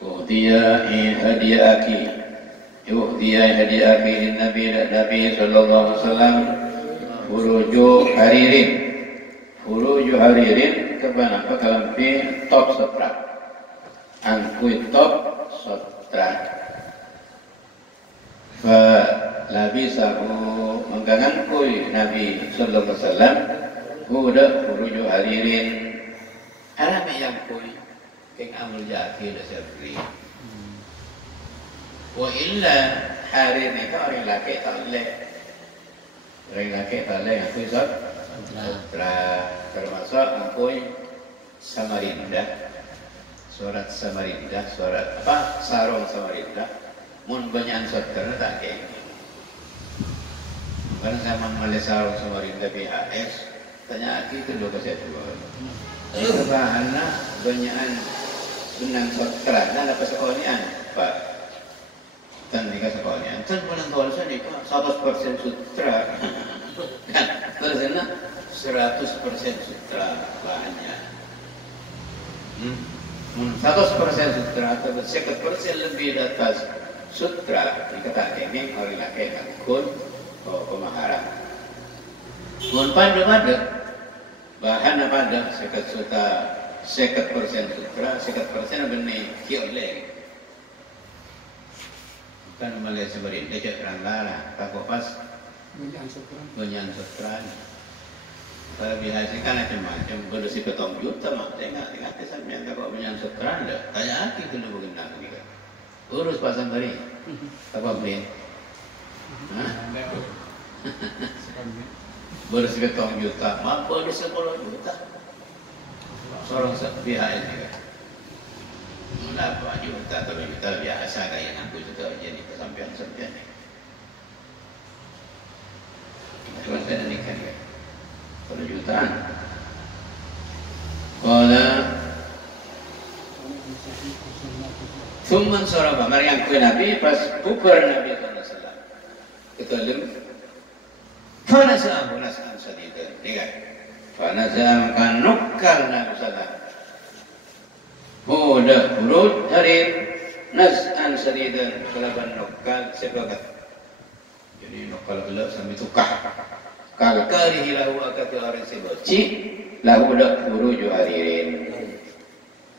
uhdiya hadiaki lin Nabi sallallahu alaihi wasallam furuju haririn kebanapa kalampi top setra angkui top setra fa labisahu menggangankui Nabi sallallahu alaihi wasallam huda furuju haririn alam yang kui keng amul jaki dah sabri wa illa harir ni kan orang laki tak boleh yang kui termasuk angkui Samarinda surat Samarinda surat apa sarung Samarinda mun banyak surat tak kayak karena zaman Malaysia sarung Samarinda BHS tanya aku itu 2 saya dua. Bahannya banyakan benang sutra, dan apa sekalian, Pak? Dan jika sekalian, kan benang tulisan itu 100% sutra, kan? Terusnya 100% sutra bahannya. 100% sutra atau 100% lebih di atas sutra dikatakan ini orang laki kun pemaharan. Kun pada bahan apa ada 100% sutra, 100% benih kioleh. Bukan Malaysia Samarinda cek rangala, tak pas banyak sutra. Kalau dihasilkan macam-macam, kalau si petong juta mak tengah sampai tak kau banyak sutra dah. Tanya hati tu nak berkenal juga. Urus pasang beri, tak apa beri. Baru 1 juta, mak baru 10 juta. Seorang pihak ini kan. Berapa juta atau juta biasa kayak aku juga jadi kesampian-sampian ni. Cuma saya nikah kan. 10 jutaan. Kala Thumman saraba, mari yang kue Nabi pas bubar Nabi sallallahu alaihi wasallam. dalam fanaza'ahu nas'an sadidan. Lihat. Fanaza'ahu kan nukkal Nabi sallallahu. Huda hurud harir nas'an sadidan kalaban nukkal sebagat. Jadi nukkal gelap sampai tukah. Kal karihi lahu akatu orang seboci lahu dak huruju haririn.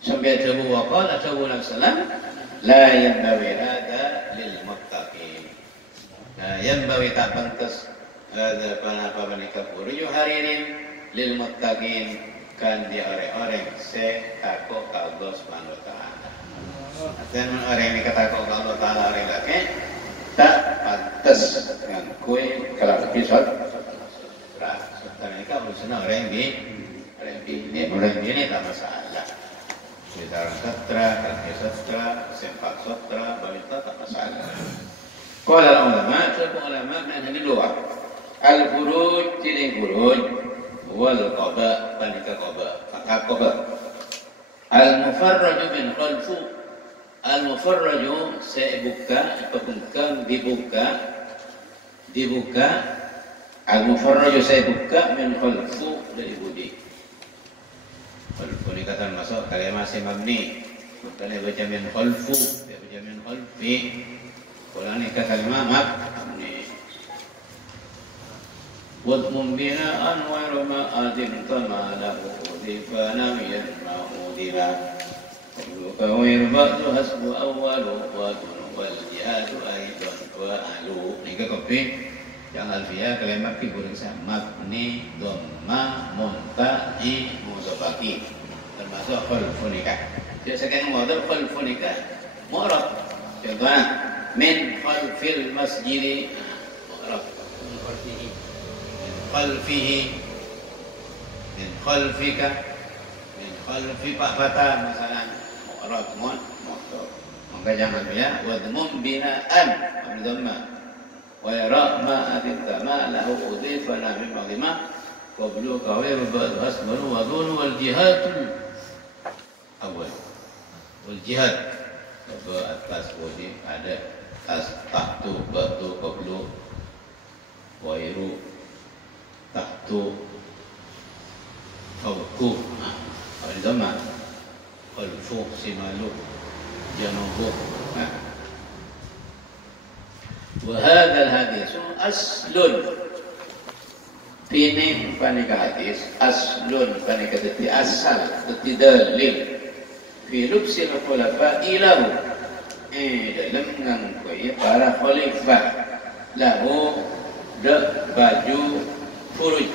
Sampai tabu wa qala tabu Nabi sallallahu la yanbawi hada lil muttaqin. La yanbawi tak pantas hada apa menikah huruju haririn lil muttaqin kan dia orang-orang se takut ke Allah Subhanahu wa taala. Dan orang yang takut ke Allah taala orang lagi tak pantas dengan kue kalau episode mereka urusan orang ini tak masalah. Bidaran sastra, kaki sastra, sempak sastra, balita tak masalah. Kalau ulama mana dua. Al-furuj tining furuj, wal qada panika qada, fakab qada. Al-mufarraj min khalfu. Al-mufarraj sebuka ataupun dibuka. Al-mufarraj sebuka min khalfu dari budi. Khalfu ni kata masuk kalimat masih mabni. Bukan dia baca min khalfu, dia baca min khalfi. Kalau ni kalimat mabni. Wadmum bina'an wa rama'atin kama lahu udhifa namiyan ma'udila. Kawir ba'du hasbu awwalu wa wal jihadu aidan wa alu. Ni kopi yang alfiah kalimat ki burung mabni dhamma munta'i mudhafaki termasuk khalfu nikah. Jadi sekarang modal khalfu nikah mu'rab. Contohnya min khalfil masjid mu'rab min khalfika min khalfi pak fata masalah mu'rab mu'rab. Maka jangan ya wadmum bina'an dhamma wa yara ma adinta lahu udhifana min mazima qablu qawir ba'd asman wa dhun wal jihadul awal wal jihad atas wajib ada tas tahtu batu qablu wairu tahtu fawqu ada zaman khalfu simalu janubu. وهذا الحديث أصل ini panika hadis aslun panika teti asal teti dalil fi lubsil khulafa ilahu dalam ngangkoi para khalifah lahu baju furuj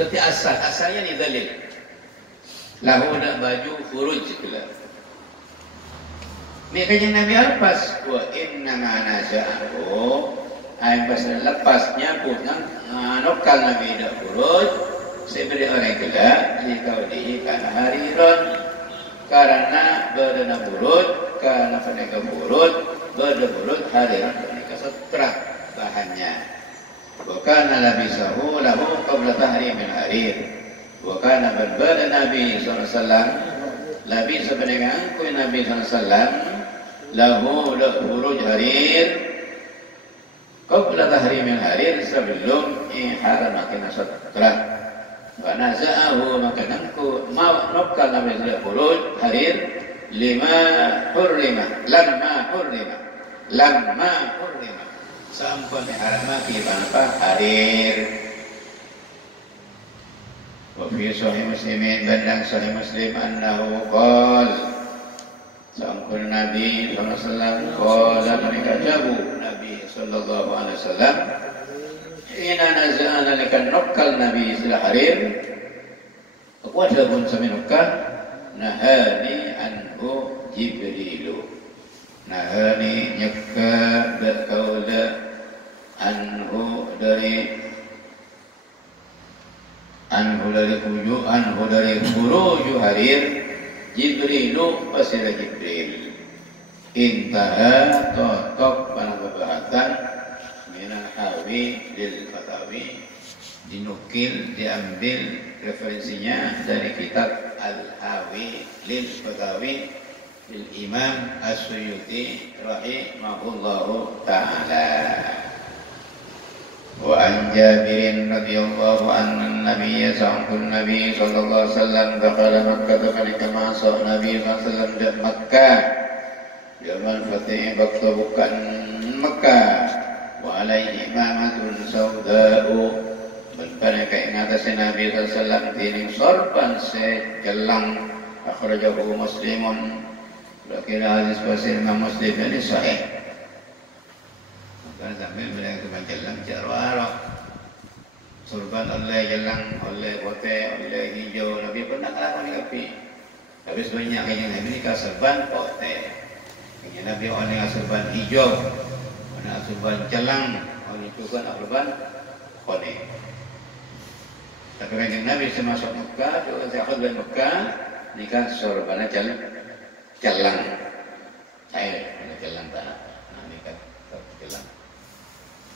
teti asalnya ni dalil lahu baju furuj kala. Makanya Nabi lepas wa inna ma naja'ahu ayat pasal lepasnya punya nukal Nabi dak furuj seberi orang gila likaulihi kana hariron karena berdana furuj karena penega furuj berda hariron penega setra bahannya bukan labisahu lahu qabla tahrimil harir bukan berbeda Nabi SAW labis penega angku Nabi SAW lahu furuj harir qabla tahrimil harir sebelum ihramakina setra wa naza'ahu maka nangku nukal Nabi sallallahu furuj harir lamma hurrima sampai ihramaki tanpa harir. Wa fi sahih muslimin bandang sahih muslim annahu qala Sangkul Nabi SAW Qala mereka jabu Nabi SAW Ina naza'ana likan nukkal Nabi sila harir Aku ada pun sami nukkal Nahani anhu Jibrilu Nahani nyekka berkauda Anhu dari furuju harir Jibrilu pasir Jibril intaha totok panabahatan minal hawi lil fatawi dinukil diambil referensinya dari kitab al-hawi lil fatawi Imam As-Suyuti rahimahullahu ta'ala. Wa an Jabirin radhiyallahu anhu an-nabiy sallallahu alaihi wasallam dakhala Makkah kama sa Nabi sallallahu alaihi wasallam di Makkah zaman fatih waktu bukan Makkah wa alaihi imamatun sauda'u berpada keingatan Nabi sallallahu alaihi wasallam tining sorban sejelang akhrajahu Muslimun. Kira hadis pasir Imam Muslim ini sahih. Maka sampai mereka kebanjalan jarwaro. Surban oleh jelang, oleh putih, oleh hijau. Nabi pernah kelakuan di kapi. Tapi sebenarnya kayaknya Nabi ini kasurban putih. Kayaknya Nabi oleh kasurban hijau, oleh kasurban jelang, oleh juga kasurban putih. Tapi kayaknya Nabi semasuk Mekah, juga saya khutbah Mekah, nikah surbannya jalan air jalan tanah ini kan jalan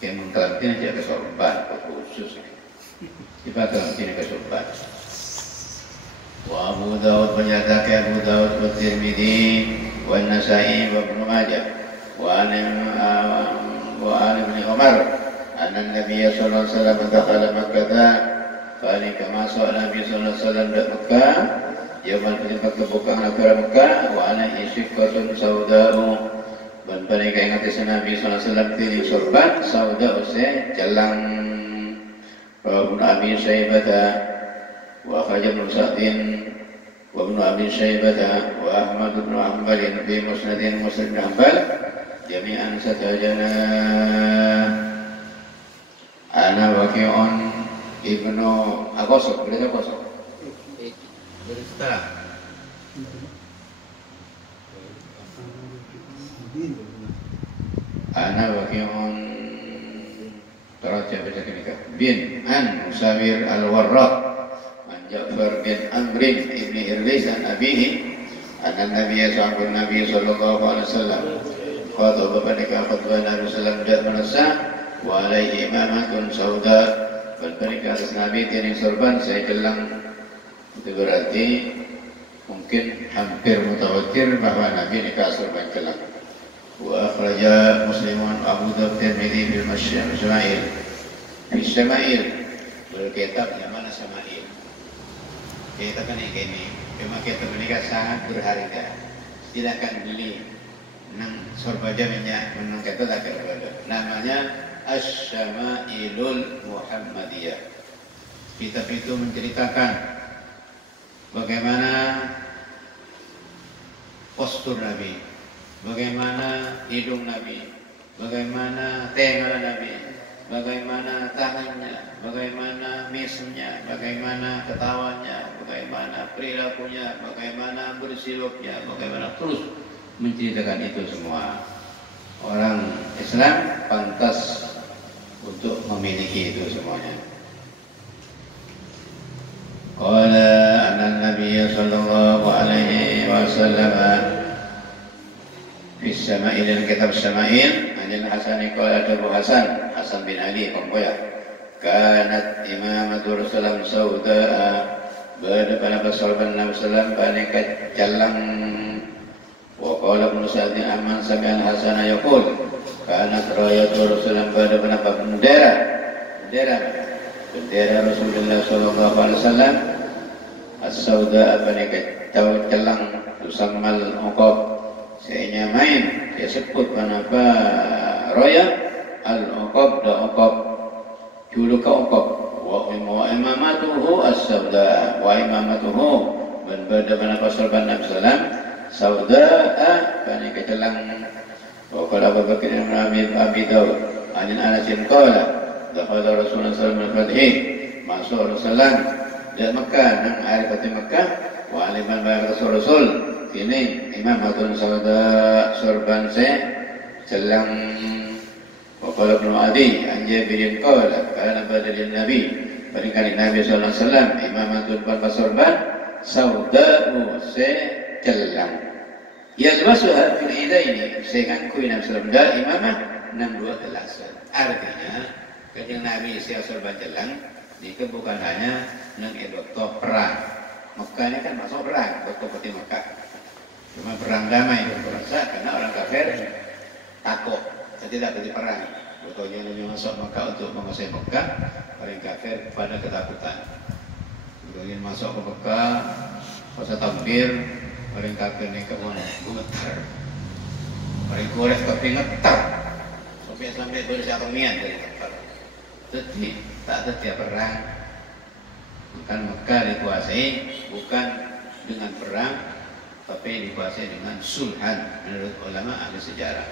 yang mengkarantina dia ke sorban khusus tiba karantina ke sorban. Wa Abu Dawud menyatakan Abu Dawud wa Tirmidzi wa Nasa'i wa Ibnu Majah wa an Ibnu Umar anna Nabi sallallahu alaihi wasallam dakhala Makkah fa kama sa'ala Nabi sallallahu alaihi wasallam di Makkah Yaman penyebab kebukaan negara Mekah wa ana isyikatun sauda'u dan pada ingat Nabi SAW pilih sorban sauda'u jalang wa Ibnu Abi Syaibah wa Khajam Sa'din wa Ibnu Abi Syaibah wa Ahmad bin Hanbal fi Musnadin Muslim bin Hanbal jami'an satajana ana waqi'un Ibnu Aqosok boleh Aqosok setelah ana waqi'un taraja bisakinika bin an Musawir al-Warraq an Ja'far bin Amrin ibni Irlis an abihi anna Nabi sallallahu alaihi wasallam qadha banika khutbah Nabi sallallahu alaihi wasallam wa alaihi imamatun sauda berbaring atas Nabi tining sorban saya jelang. Itu berarti mungkin hampir mutawatir bahwa Nabi nikah sorban jelang. Wa akhraja Muslimun Abu Dawud Tirmidzi bil Syama'il. Fi Syama'il berkitab yang mana Syama'il. Kita kan ini memang kita menikah sangat berharga. Silakan beli nang sorban minyak menang kita tak ada. Namanya Asy-Syama'ilul Muhammadiyah. Kitab itu menceritakan bagaimana postur Nabi, bagaimana hidung Nabi, bagaimana tengah Nabi, bagaimana tangannya, bagaimana misnya, bagaimana ketawanya, bagaimana perilakunya, bagaimana bersilupnya, bagaimana terus menceritakan itu semua. Orang Islam pantas untuk memiliki itu semuanya. Qala anna Nabiy sallallahu alaihi wasallam fi Syama'il kitab Syama'il anil Hasan qala Abu Hasan bin Ali qomboya kanat imamatu Rasulullah sauda'a pada pasalban Nabi sallallahu alaihi wasallam jalang wa qala Ibnu Sa'd amman sami'al Hasan yaqul kanat rayatu Rasulullah pada bendera Rasulullah sallallahu alaihi wasallam as-sauda tahu celang tusammal uqab saya main dia sebut kenapa raya al-uqab da uqab juluka uqab wa imamatuhu as-sauda wa imamatuhu man bada kenapa salban Nabi sallam sauda panika celang wa qala Abu Bakar bin Abi Dawud an Anas qala dakhala Rasulullah sallallahu alaihi wasallam masuk Rasulullah di Mekah nang hari Fatih Mekah wa aliman baik Rasul ini Imam Hatun Sauda sorban jelang wa qala Ibnu Adi an Jabirin qala kana badal Nabi barikali Nabi sallallahu alaihi wasallam Imam Hatun sorban Sauda jelang ya semasa fil idaini saya kan kuwi Nabi sallallahu alaihi wasallam imamah 6 artinya Kanjeng Nabi isi sorban jelang itu bukan hanya nang edokto perang. Mekah ini kan masuk perang, waktu peti Mekah. Cuma perang damai berperang karena orang kafir takut, tidak terjadi perang. Betulnya Nabi masuk Mekah untuk menguasai Mekah, orang kafir pada ketakutan. Betulnya masuk ke Mekah, masa tampir, orang kafir ini gemetar. Orang Quraisy tapi ngetar. Sampai berusaha kemian dari gemetar. Jadi tak terjadi perang. Bukan Mekah dikuasai, bukan dengan perang, tapi dikuasai dengan sulhan menurut ulama ahli sejarah.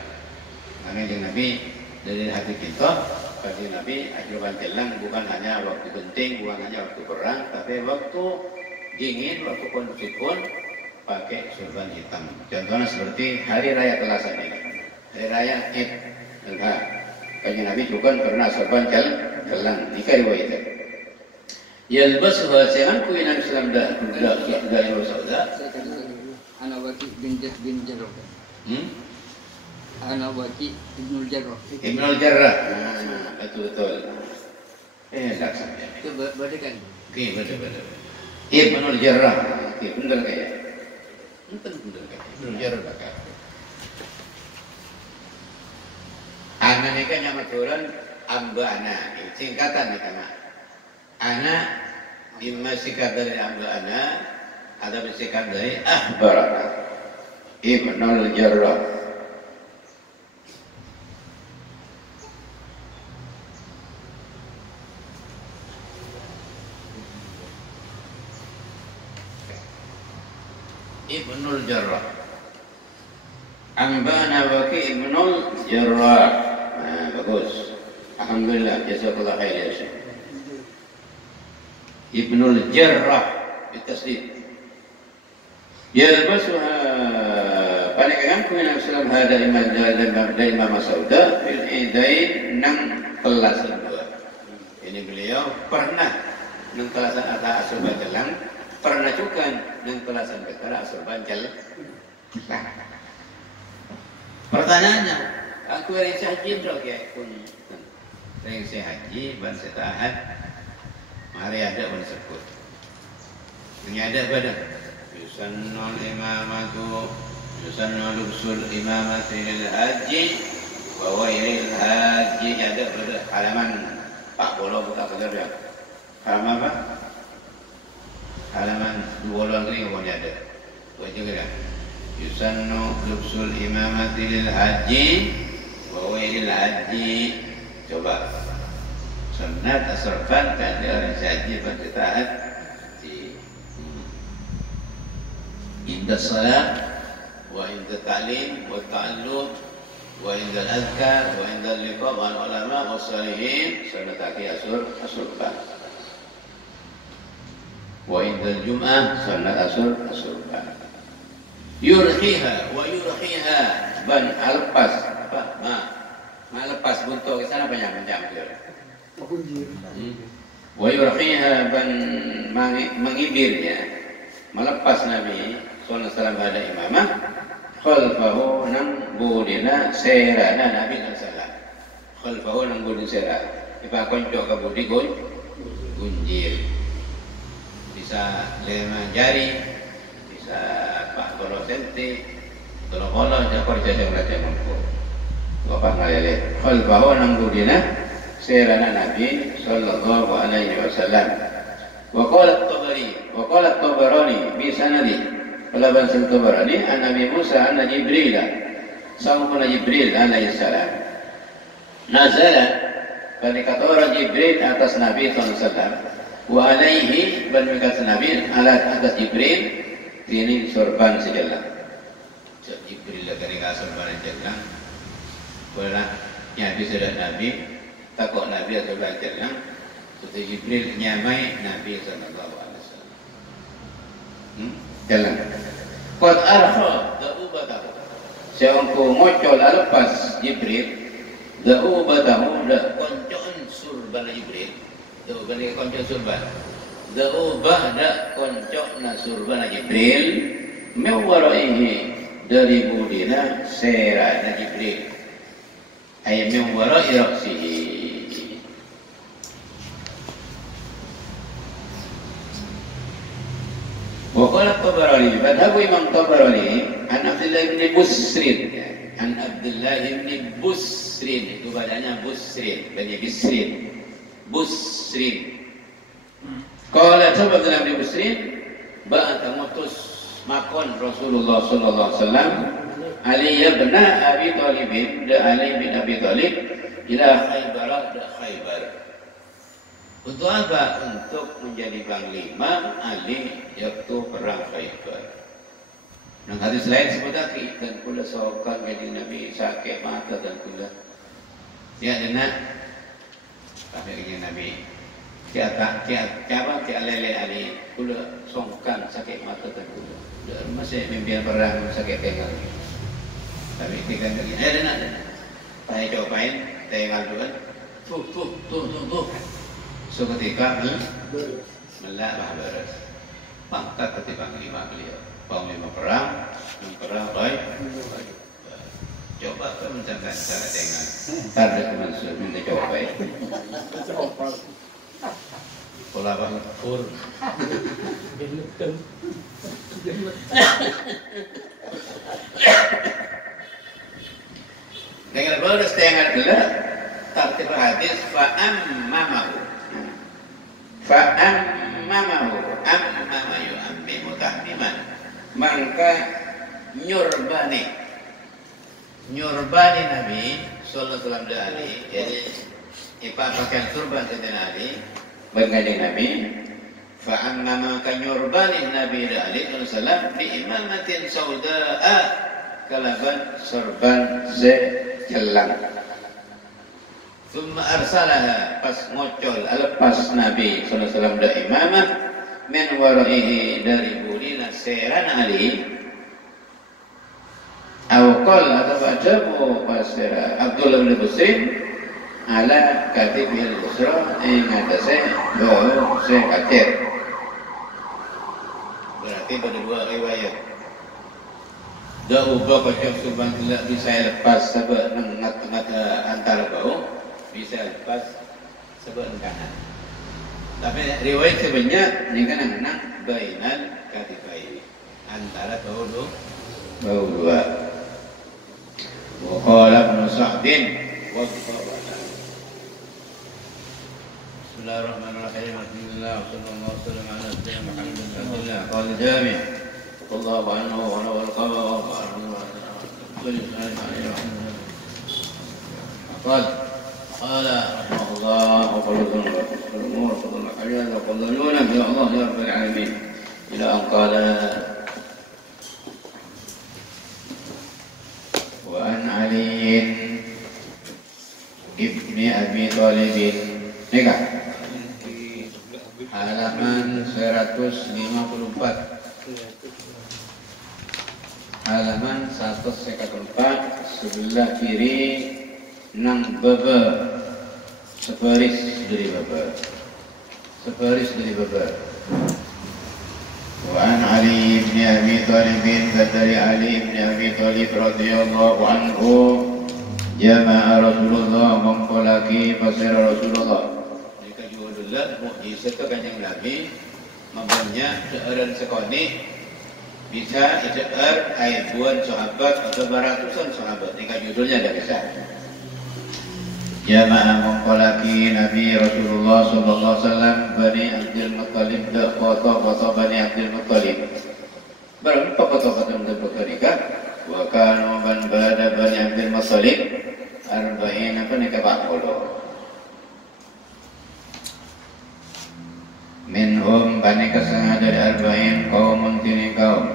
Karena yang Nabi dari hati kita, bagi Nabi akhirnya jelang bukan hanya waktu penting, bukan hanya waktu perang, tapi waktu dingin, waktu kondusif pun pakai surban hitam. Contohnya seperti hari raya Kelasan ini, hari raya Id Adha. Kanjeng Nabi juga pernah surban jelang, jika riwayatnya. Yalbasuha sayang ku Nabi Islam dah sauda. Ana Waki bin Jarrah. Ana Waki Ibnul Jarrah. Ibnul Jarrah. Betul. Tak sampai. Itu berarti kan? Oke, betul. Ibnul Jarrah. Oke, benar kaya. Benar kaya. Ibnul Jarrah bakal. Ana ni kan yang maturan amba ana. Singkatan ni kan. Ana imma sikat dari amba ana, ada sikat dari ahbarana. Ibnul Jarrah. Ibnul Jarrah. Ambana Waki Ibnul Jarrah. Bagus. Alhamdulillah, jazakallah khair ya Syekh. Ibnul Jarrah bitasdid. Yalbasuha panikakan Nabi sallallahu alaihi wasallam dari Imam Sauda fil idain 6 pelasan. Ini beliau pernah nentelasan ata asurban jelang, pernah juga nentelasan ketara asurban jelang. Pertanyaannya, aku yang haji berapa ya pun yang haji ban setahat. Mari ada pun sebut. Ini ada pada yusannul imamatu yusannul lubsul imamati lil haji wa wailil haji ada pada halaman 40 buka kejar ya. Halaman apa? Halaman 20 ini pun ada. Baca kira. Yusannu lubsul imamati lil haji wa wailil haji. Coba. Sunat asurban kan dia orang haji bertaat di inda salat wa inda ta'lim wa ta'allum wa inda al-azkar wa inda al-liqa wal ulama wa salihin sunat asurban wa inda al-jum'ah sunat asurban yurhiha wa yurhiha ban alpas apa lepas buntu ke sana banyak wa yurhiha ban mengibirnya melepas Nabi sallallahu alaihi wasallam pada imamah khalfahu nang budina serana Nabi sallallahu alaihi wasallam khalfahu nang budina serana ipa konco ka budi gunjir bisa 5 jari bisa 40 senti tolong jakor jajang raja mampu bapak ngalele khalfahu nang budina serana Nabi sallallahu alaihi wasallam. Wa qala at-Tabarani bi sanadi Pelaban Tabarani an Nabi Musa an Jibril sangkuna Jibril alaihi salam nazala bani katora Jibril atas Nabi sallallahu alaihi wasallam wa alaihi bani kata Nabi atas Jibril ini sorban sejalan Jibril dari sorban sejalan boleh nyati sudah Nabi takut Nabi atau belajar yang seperti Jibril nyamai Nabi sallallahu alaihi wasallam. Jalan. Qad arha da'ubatahu. Seongko ngocol lepas Jibril da'ubatahu da koncon surban Jibril. Da'uban ni koncon surban. Da'ubah da koncon surban Jibril mewaraihi dari budina serana Jibril. Ay mewarai ra'sihi. Waqala Tabarani, madhabu Imam Tabarani, an Abdullah bin Busrin, ya. An Abdullah bin Busrin, itu badannya Busrin, banyak Bisrin, Busrin. Qala Abdullah bin Busrin, ba'atha mutus makon Rasulullah sallallahu alaihi wasallam Ali ibn Abi Thalib, Ali bin Abi Thalib ila Khaybar, Khaybar. Untuk apa? Untuk menjadi panglima Ali waktu perang Khaybar. Nang hadis lain sebutake dan kula sawakan kanjeng Nabi sakit mata dan kula. Ya dena kami kanjeng Nabi. Tiada lele Ali kula songkan sakit mata dan kula. Masih mimpian perang sakit tengah. Tapi ketika lagi dena. Pai cobain tengah dulu. Tuh. Seketika melak beres. Mangkat ketika panglima beliau. Panglima perang baik. Coba ke mencatat cara dengan target Mansur minta coba ya. Pola banget fur. Dengan beres tengah gelap tartib hadis fa'ammamahu amma yu'ammimu tahmiman, maka nyurbani Nabi sallallahu alaihi wasallam, jadi pakaian turban Sayyidina Ali berkanjeng Nabi fa'ammama ka nyurbani Nabi Ali sallallahu alaihi wasallam bi imamatin sauda'a kalaban sorban jelang. Thumma arsalaha, pas ngocol lepas Nabi sallallahu alaihi wasallam da imamah min waraihi dari bulina seran Ali awqal atau bacamu pasera Abdullah bin Busrin ala katibil busra ingatase bau sekatir. Berarti pada dua riwayat dah ubah kocok surban tidak bisa lepas sebab nengat-nengat antara bau bisa lepas sebab kanan. Tapi riwayat sebenarnya ini kan nang bainal katifaini antara bau dua. Wa qala Ibnu Sa'din wa Bismillahirrahmanirrahim. Alhamdulillah sallallahu alaihi wasallam ala sayyidina Muhammad Abdullah qala jami' sallallahu anhu wa lahu al-qama wa قال رحمه الله وقل الأمور فضل الحياة وقلنا يا الله يا رب العالمين إلى أن قال وعن علي ابن أبي طالب nikah halaman 154 halaman 154 sebelah kiri nang baba sebaris dari baba wa an Ali bin Abi Thalib dari Ali bin Abi Thalib radhiyallahu anhu jama'a Rasulullah mengkolaki pasir Rasulullah jika judullah mukjizat kanjeng Nabi membanyak seorang sekoni bisa ijar ribuan sahabat atau beratusan sahabat jika judulnya ada bisa. Jamaah mengkolaki Nabi Rasulullah sallallahu alaihi wasallam Bani Abdul Muttalib dan kota Bani Abdul Muttalib. Berapa kota Abdul Muttalib? Wa kanu man bada Bani Abdul Muttalib 40 apa nikah 40. Minhum bani kesengah dari 40 kaumun tini kaum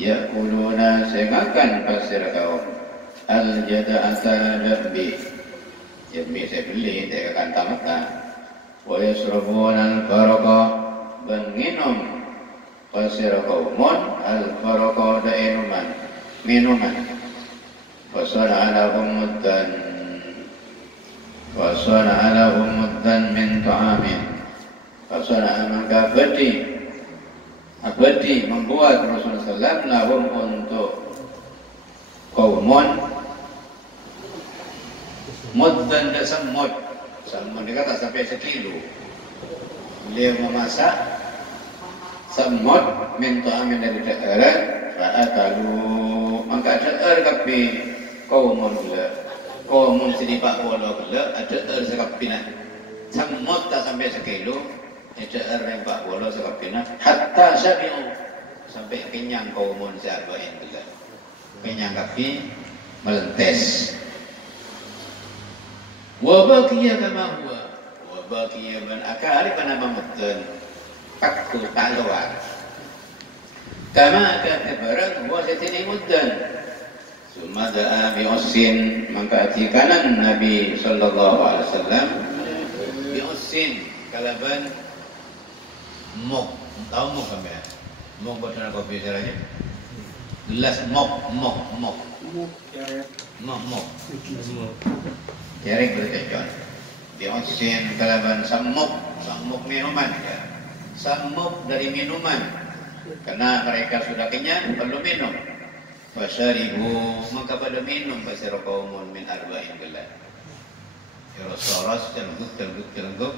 yakuluna sengakan pasir kaum al-jada'ata dabbi Jami saya beli, saya akan tamatkan. Wa yasrabuna al-faraqa minum pasir kaumun al-faraqa da'inuman minuman. Fasana lahum muddan min ta'amin. Fasana maka abadi membuat Rasulullah SAW lahum untuk kaumun muddan dan semut dia tak sampai 1 kilo. Beliau memasak semut minta amin dari daerah fa'atalu maka ada kapi kaumun gula kaumun sini pak bola gula ada sekapina samot tak sampai sekilo ada yang pak bola sekapina hatta sabiu sampai kenyang kaumun siarba'in gula kenyang kapi melentes wabakia kama huwa wabakia man akari kana mamutun takku taluan kama akan barang huwa setini muddan summa da'a bi'ussin maka ati kanan Nabi sallallahu alaihi wasallam bi'ussin kalaban mok tahu mok sampean mok boten kopi caranya gelas mok jarek berkecon bi'ussin kalaban samuk minuman ya samuk dari minuman karena mereka sudah kenyang perlu minum fasyaribu maka pada minum fasara qaumun min arba'in gelas rosos celenggup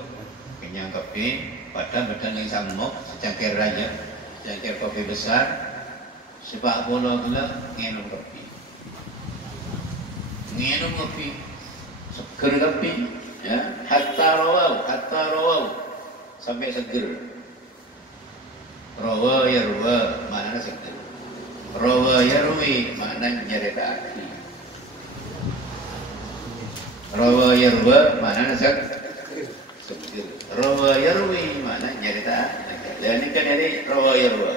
kenyang kopi pada badan yang samuk secangkir raja secangkir kopi besar sepak bola gula minum kopi seger kopi ya hatta rawau sampai seger rawa yarwa maknanya seger rawa yarwi maknanya nyerita aki rawa yarwa maknanya seger rawa yarwi maknanya nyerita aki dan ini kan dari rawa yarwa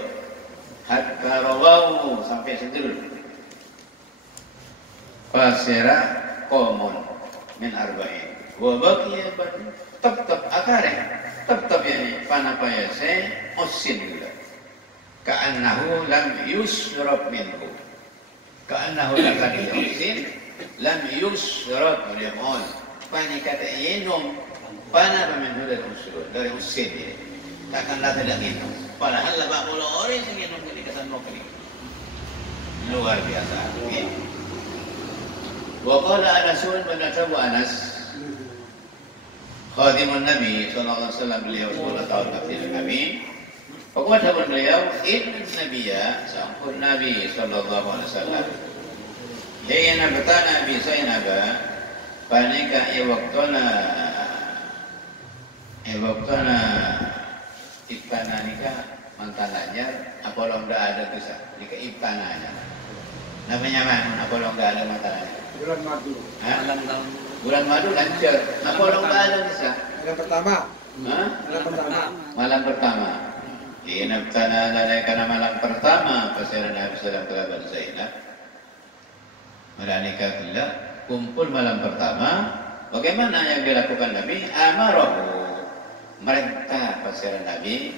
hatta rawau sampai seger fasira qaumun min arba'in wa baqiya tetap akare tetap yani panapaya se osin gula ka'annahu lam yusrab minhu ka'annahu laqad yusin lam yusrab minhu pani kata minum pana minhu dari usin dia takkanlah tidak minum padahal 80 orang yang minum kini kesan kini luar biasa wa qala Anasun bin Anas khadimun Nabi sallallahu alaihi wasallam beliau 10 tahun khadimul Nabi. Pokoknya beliau in Nabiya sampun Nabi sallallahu alaihi wasallam. Hina bertanya Nabi Zainaba panika waktuna ipana nikah mantan anyar apa lo ndak ada bisa nikah ipananya. Namanya mana? Apa lo ndak ada mantan anyar? Bulan madu. Bulan madu lancar. Apa lo ndak ada bisa? Malam pertama. Malam pertama. Inabtana lalai karena malam pertama pasal Nabi Sallam kelaban Zainab menikah kelak kumpul malam pertama. Bagaimana yang dilakukan Nabi? Amarahu merintah pasal Nabi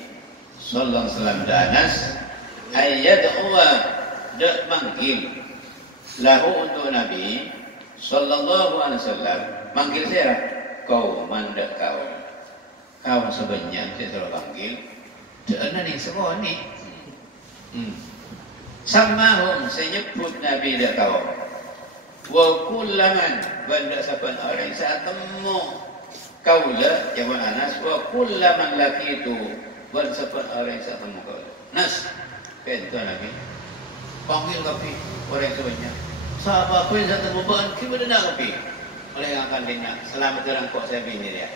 Sallallahu Alaihi Wasallam danas ayyad'uwa dak manggil lahu untuk Nabi Sallallahu Alaihi Wasallam manggil siapa? Kau mandak kau sebanyak saya suruh panggil. Jangan yang semua ni. Samahum saya nyebut Nabi dia tahu. Wa kullaman benda saban orang saat temu kaula jaman Anas wa kullaman laqitu benda saban orang saat temu kaula. Nas pintu Nabi. Panggil kapi orang sebanyak. Sahabat pun saat temu ban kita nak kapi. Oleh yang akan dengar selamat orang kok saya bini dia.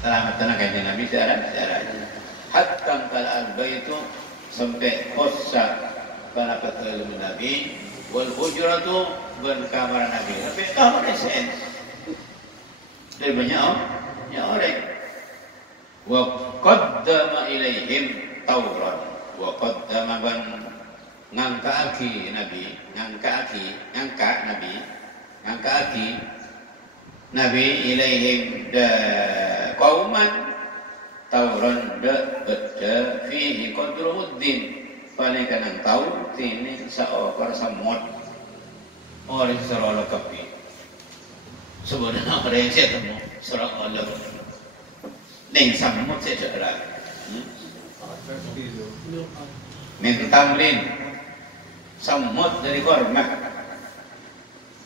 Selamat tenang kan Nabi searah. Hatta al-baitu sampai kosa para petul Nabi wal hujratu wal kamar Nabi sampai kamar sen dari banyak orang wa qaddama ilaihim tawran wa qaddama ban ngangkaki Nabi Nabi ilaihim da qauman tauran da beda fihi qadruddin paling kanang tahu ini seorang samot orang seorang kapi sebenarnya ada yang saya temu seorang Allah neng samot saya cakap minta tamrin samot dari hormat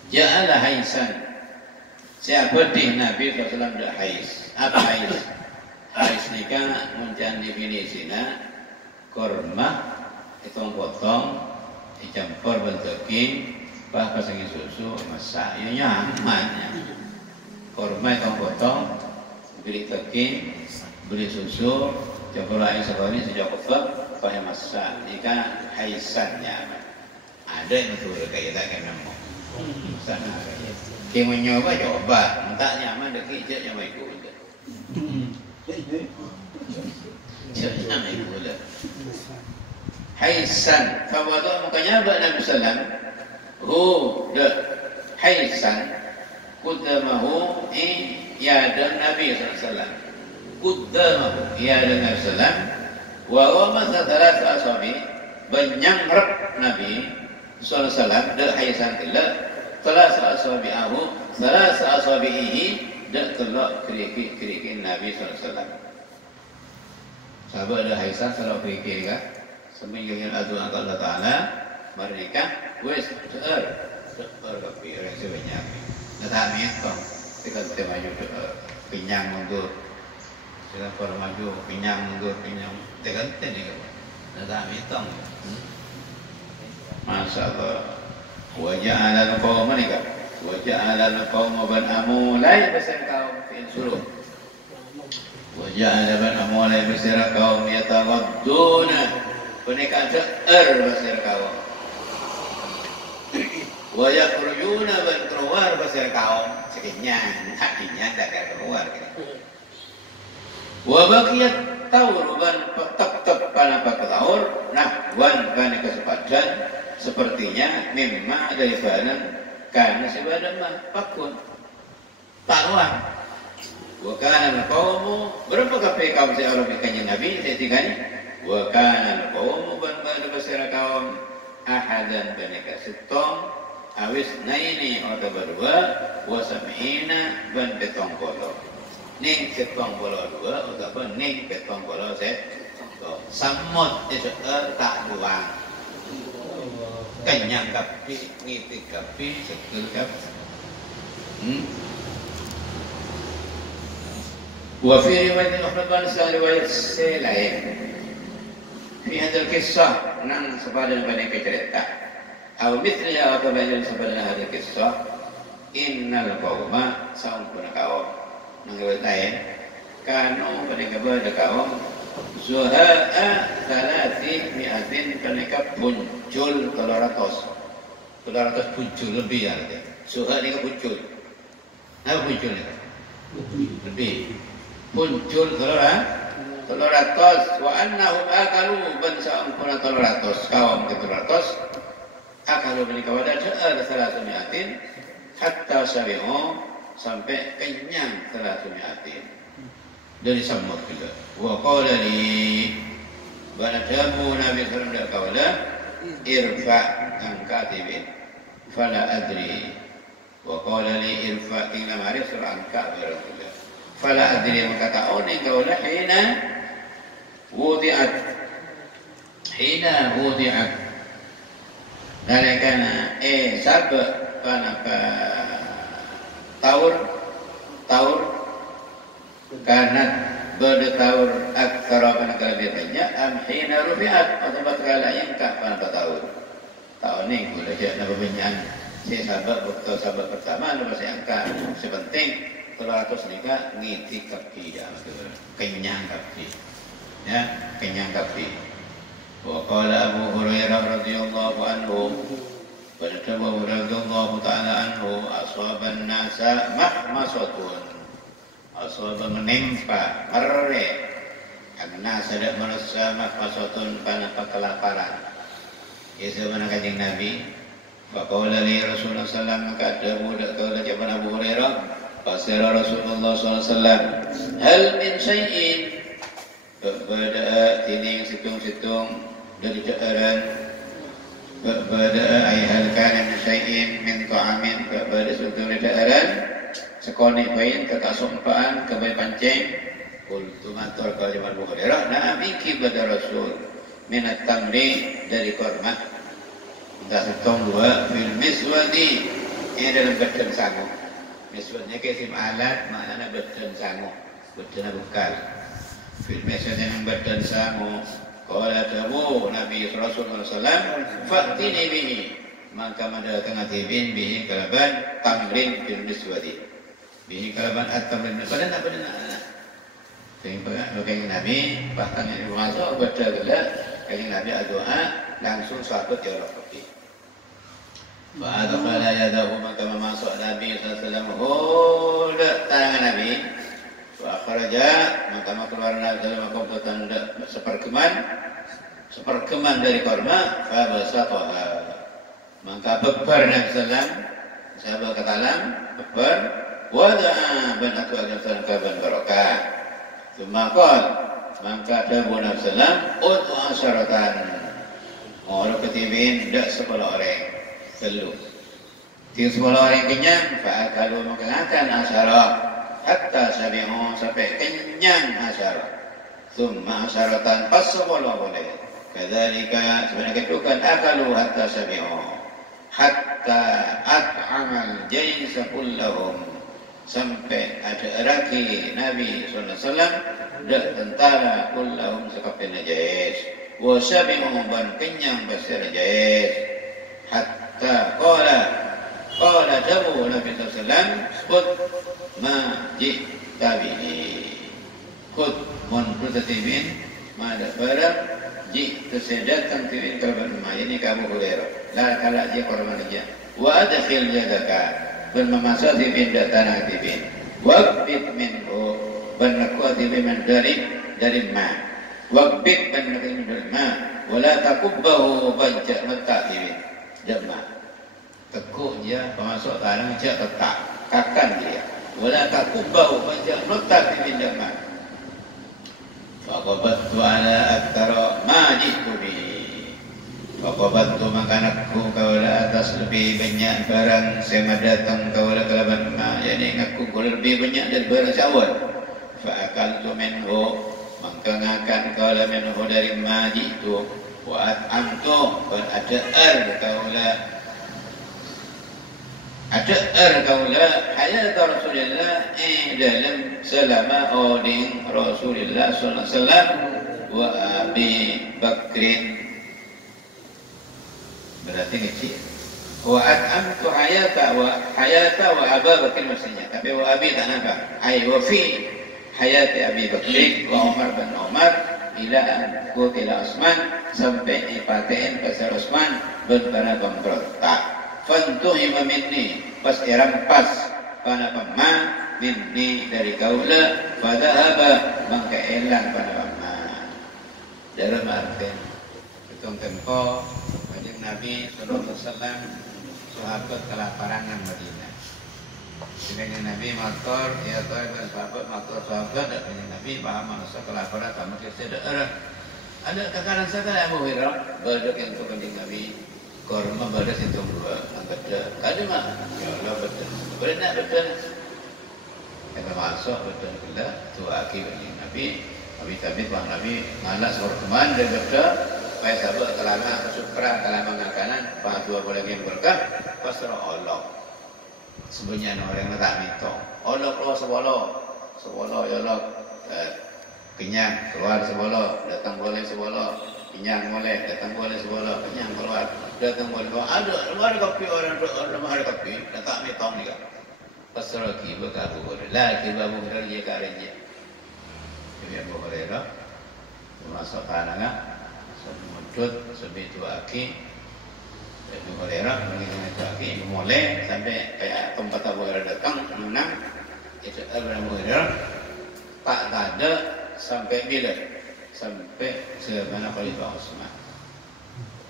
ja'ala haisan saya bedih Nabi SAW dah hais apa hais? Hais nikah menjadi definisinya korma hitung potong dicampur bentukin bah pasangin susu masak ya nyaman ya. Korma itu potong beli tekin beli susu campur air sekali sejak kefak pakai masak ini kan haisan nyaman ada yang betul kayak kita kan nemu sana yang mencoba coba tak nyaman deki je nyaman ikut nyaman ikut haisan fawadu makanya Nabi sallam dah haisan qudamahu yadan Nabi sallam qudamahu yadan Nabi sallam wa masa thalath ashabi banyangrep Nabi sallallahu alaihi wasallam dah haisan tillah thalath ashabihi thalath ashabihi dah telak kerikil Nabi sallallahu alaihi wasallam sahabat dah haisan salah kerikil kan semingguan adu Allah Ta'ala mereka wes seer kapi orang sebanyak nata mietong kita maju pinyang mundur kita per maju pinyang mundur pinyang tekan ni nata mietong Masya Allah wajah ala kaum mereka wajah ala kaum ban amulai besar kaum insuruh wajah ala ban amulai besar kaum yatawadduna mereka seer besar kaum wa yakhrujuna ban keluar besar kaum sekenyang hatinya tak keluar wa baqiyat taur ban tetap panapa taur nah wan ban kesepadan sepertinya memang daripada karena sebadan mah pakun taruhan wa kana qaumu berapa kape kaum seorang ikannya Nabi saya wa kana qaumu ban besar kaum ahadan banika sitong awis naini atau berdua wasamina ban betong polo ning betong polo dua atau apa ning betong polo samut itu tak luang kenyang kapi ngiti kapi sekul kapi wa fi riwayat ukhra riwayat selain fi hadal kisah nang sepadan pada cerita atau misalnya atau lain sepadan hadal kisah innal qauma sampun kaum mengatakan kanu pada kaum zuha'a salati mi'atin mereka muncul 300 muncul lebih ya zuha' ini muncul apa munculnya lebih muncul 300 wa annahum akalu bansa umpuna 300 kaum ke 300 akalu menikah wadah ada 300 hatta syari'u sampai kenyang 300 dari samud juga wa qala li banadamu Nabi sallallahu alaihi wasallam irfa angkatibin fala adri wa qala li irfa tinggal mari surah angkat berarti fala adri maka tahu ni kaula hina wudi'at dalekana sab panaka taur karena berdetaur aktsara panaka lebih banyak am hina rufi'at atau batkala yang kah panaka taur ni boleh jadi benyan si sahabat pertama nomor saya angka sepenting 300 nikah ngiti kapi ya kenyang kapi ya kenyang kapi wa qala Abu Hurairah radhiyallahu anhu pada Abu Hurairah radhiyallahu taala anhu ashaban nasa mahmasatun asaba menimpa merre karena sadar manusia mahmasatun karena kelaparan ya sebagaimana kanjeng Nabi faqala li Rasulullah sallallahu alaihi wasallam kata zaman Abu Hurairah fasira Rasulullah sallallahu alaihi wasallam hal min syai'in bada tining situng-situng dari daerah bada ay hal kana min syai'in min ta'amin bada situng dari daerah sekoni bain kekasumpaan kebaik pancing kultu matur kalau zaman Abu Hurairah na'am iki bada Rasul minat tamri dari korma entah setong dua fil miswadi ini dalam badan sangu miswadnya kesim alat maknanya badan sangu badan bekal fil miswadi yang badan sangu Qala tabu Nabi Rasulullah SAW fa'tini bihi, maka mendatang atibin bihi kalaban tamrin fil miswadi, bihi kalaban at-tamrin pada nak sehingga kain Nabi bahkan yang masuk baca gelak kain Nabi doa langsung sahabat ya Allah kopi. Ba'adakala yadahu, maka memasuk Nabi SAW tangan Nabi. Wa akhraja, maka keluar dalam kompeten seperkeman dari korma. Fa basataha, maka bebar Nabi SAW, sahabat katalam bebar. Wada'a ban atu agam salam kaban barokah. Sumakal, maka dabu Nabi SAW utu asyaratan, orang ketibin dak 10 orang telu. Tiga 10 orang kenyang, fa'akalu makan asyarah hatta sabi'u, sampai kenyang asyarah. Thumma asyaratan pas 10 boleh. Kadzalika, sebenarnya itu kan akalu hatta sabi'u hatta at'amal jaisa kullahum, sampai ada raki Nabi SAW dak tentara kullahum sekapin najais. Wa sabi'u ban kenyang pasir najais. Hatta qala dabu Nabi SAW khud ma ji'ta bihi, khud mun bertatibin ma ada barang ji'ta sedatang tibin kalban ma, ini kamu Hurairah la kala ji korban aja. Wa adkhil yadaka, ban memasuk tibin datang tibin, waqbit minhu, ban nakwa tibin dari ma, waqbit ban nakwa dari ma, wala takubbahu bajja mata tibin jama, tekuk dia pemasuk tanah jak letak kakan dia, wala takubbahu bajja mata tibin jama. Faqabattu ala aktsara ma jitu bihi, faqabattu, maka aku kaula atas lebih banyak barang saya datang kaula kalaban ma, yani aku lebih banyak dari barang syawal. Fa akaltu minhu, maka ngakan kaula minhu dari ma jitu. Wa at'amtu, dan ada kaula hayat Rasulullah dalam selama oding Rasulullah sallallahu alaihi wasallam wa Abi Bakrin, berarti kecil. Wa at'amtu hayata wa Abu Bakr maksudnya, tapi wa Abi tak nampak. Ai wa fi hayati Abi Bakr wa Umar bin Umar ila qutila Utsman, sampai dipaten pasal Utsman berkara bangkrut. Fantuhima minni, pas dirampas pada pema minni dari kaula, fadhahaba, maka hilang pada pema. Dalam arti hitung tempo kanjeng Nabi sallallahu alaihi wasallam sahabat kelaparan nang Madinah. Dengan Nabi motor, ya tuan sahabat dengan Nabi paham manusia kelaparan sama kita daerah. Ada kekaran saya Abu Hurairah badak yang tu kanjeng Nabi korma badak itu dua angkatnya. Ada mah? Ya Allah betul. Betul. Kita masuk betul kita tu akhi kanjeng Nabi. Tapi bang Nabi ngalah seorang teman dan betul. Supaya sahabat kelama syukran kelama ngakanan, pak dua boleh yang berkah pasrah Allah. Sebenarnya orang yang tak minta Allah keluar sebolo ya Allah, kenyang keluar sebolo, datang boleh sebolo, kenyang boleh, datang boleh sebolo, kenyang keluar, datang boleh. Ada kopi orang ada kopi, tak minta ni kan pasrah kiba Abu Hurairah, kiba Abu Hurairah dia karenya ini Abu Hurairah masuk tanah semudut sebitu aki Abu Hurairah mengingat lagi mulai sampai kayak tempat Abu Hurairah datang menang itu Abu Hurairah tak ada sampai bila sampai sebagaimana Khalifah Utsman.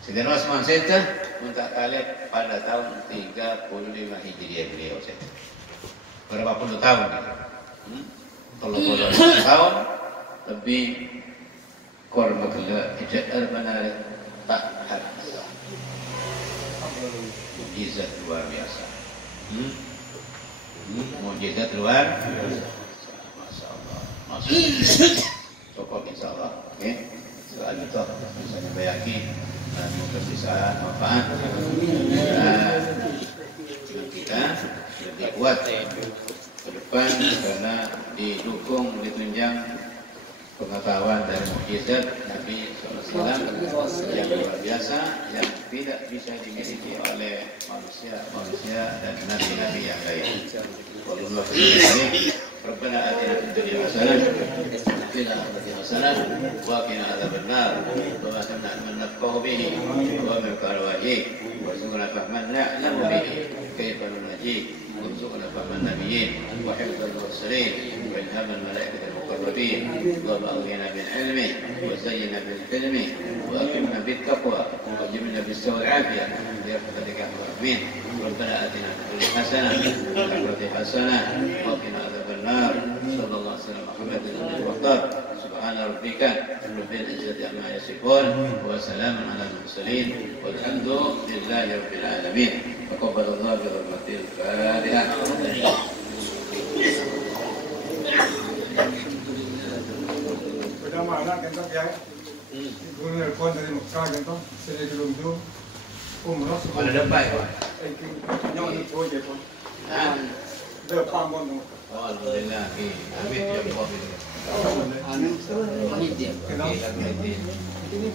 Sayyidina Utsman saya minta kalian pada tahun 35 Hijriah beliau saya. Berapa puluh tahun gitu. 30 tahun lebih korma gila tidak benar tak ada. Mujizat luar biasa. Mujizat luar biasa. Masya Allah. Cukup insya Allah. Oke. Soal itu misalnya bayaki dan mungkin bisa manfaat. Kita lebih kuat ke depan karena didukung, ditunjang pengetahuan. salawat dan mukjizat Nabi SAW yang luar biasa yang tidak bisa dimiliki oleh manusia dan nabi-nabi yang lain. Wallahu a'lam. Rabbana atina fid dunya hasanah wa fil akhirati hasanah wa qina adzabannar. Wa atina man nafqahu bihi wa min qarwahi warzuqna fahman na'lamu bihi kayfa nunaji warzuqna fahman nabiyyin wa hifdzal mursalin wa ilhamal malaikati المقربين اللهم اغننا بالعلم وزينا بالحلم واكرمنا بالتقوى وجبنا بالسوء العافيه برحمتك يا ارحم الراحمين. ربنا اتنا في الدنيا حسنه وفي الاخره حسنه وقنا عذاب النار. صلى الله عليه وسلم محمد بن المختار. سبحان ربك رب العزه عما يصفون وسلام على المرسلين والحمد لله رب العالمين. تقبل الله برحمته الفاتحه. Pada mana kita ya? Guru nelpon dari Mekah kita, saya belum tu. Umrah Mana dapat? Nyawa tu tu je pun. Depan pun tu. Alhamdulillah. Amin ya Allah. Anu, panitia. Kenapa? Ini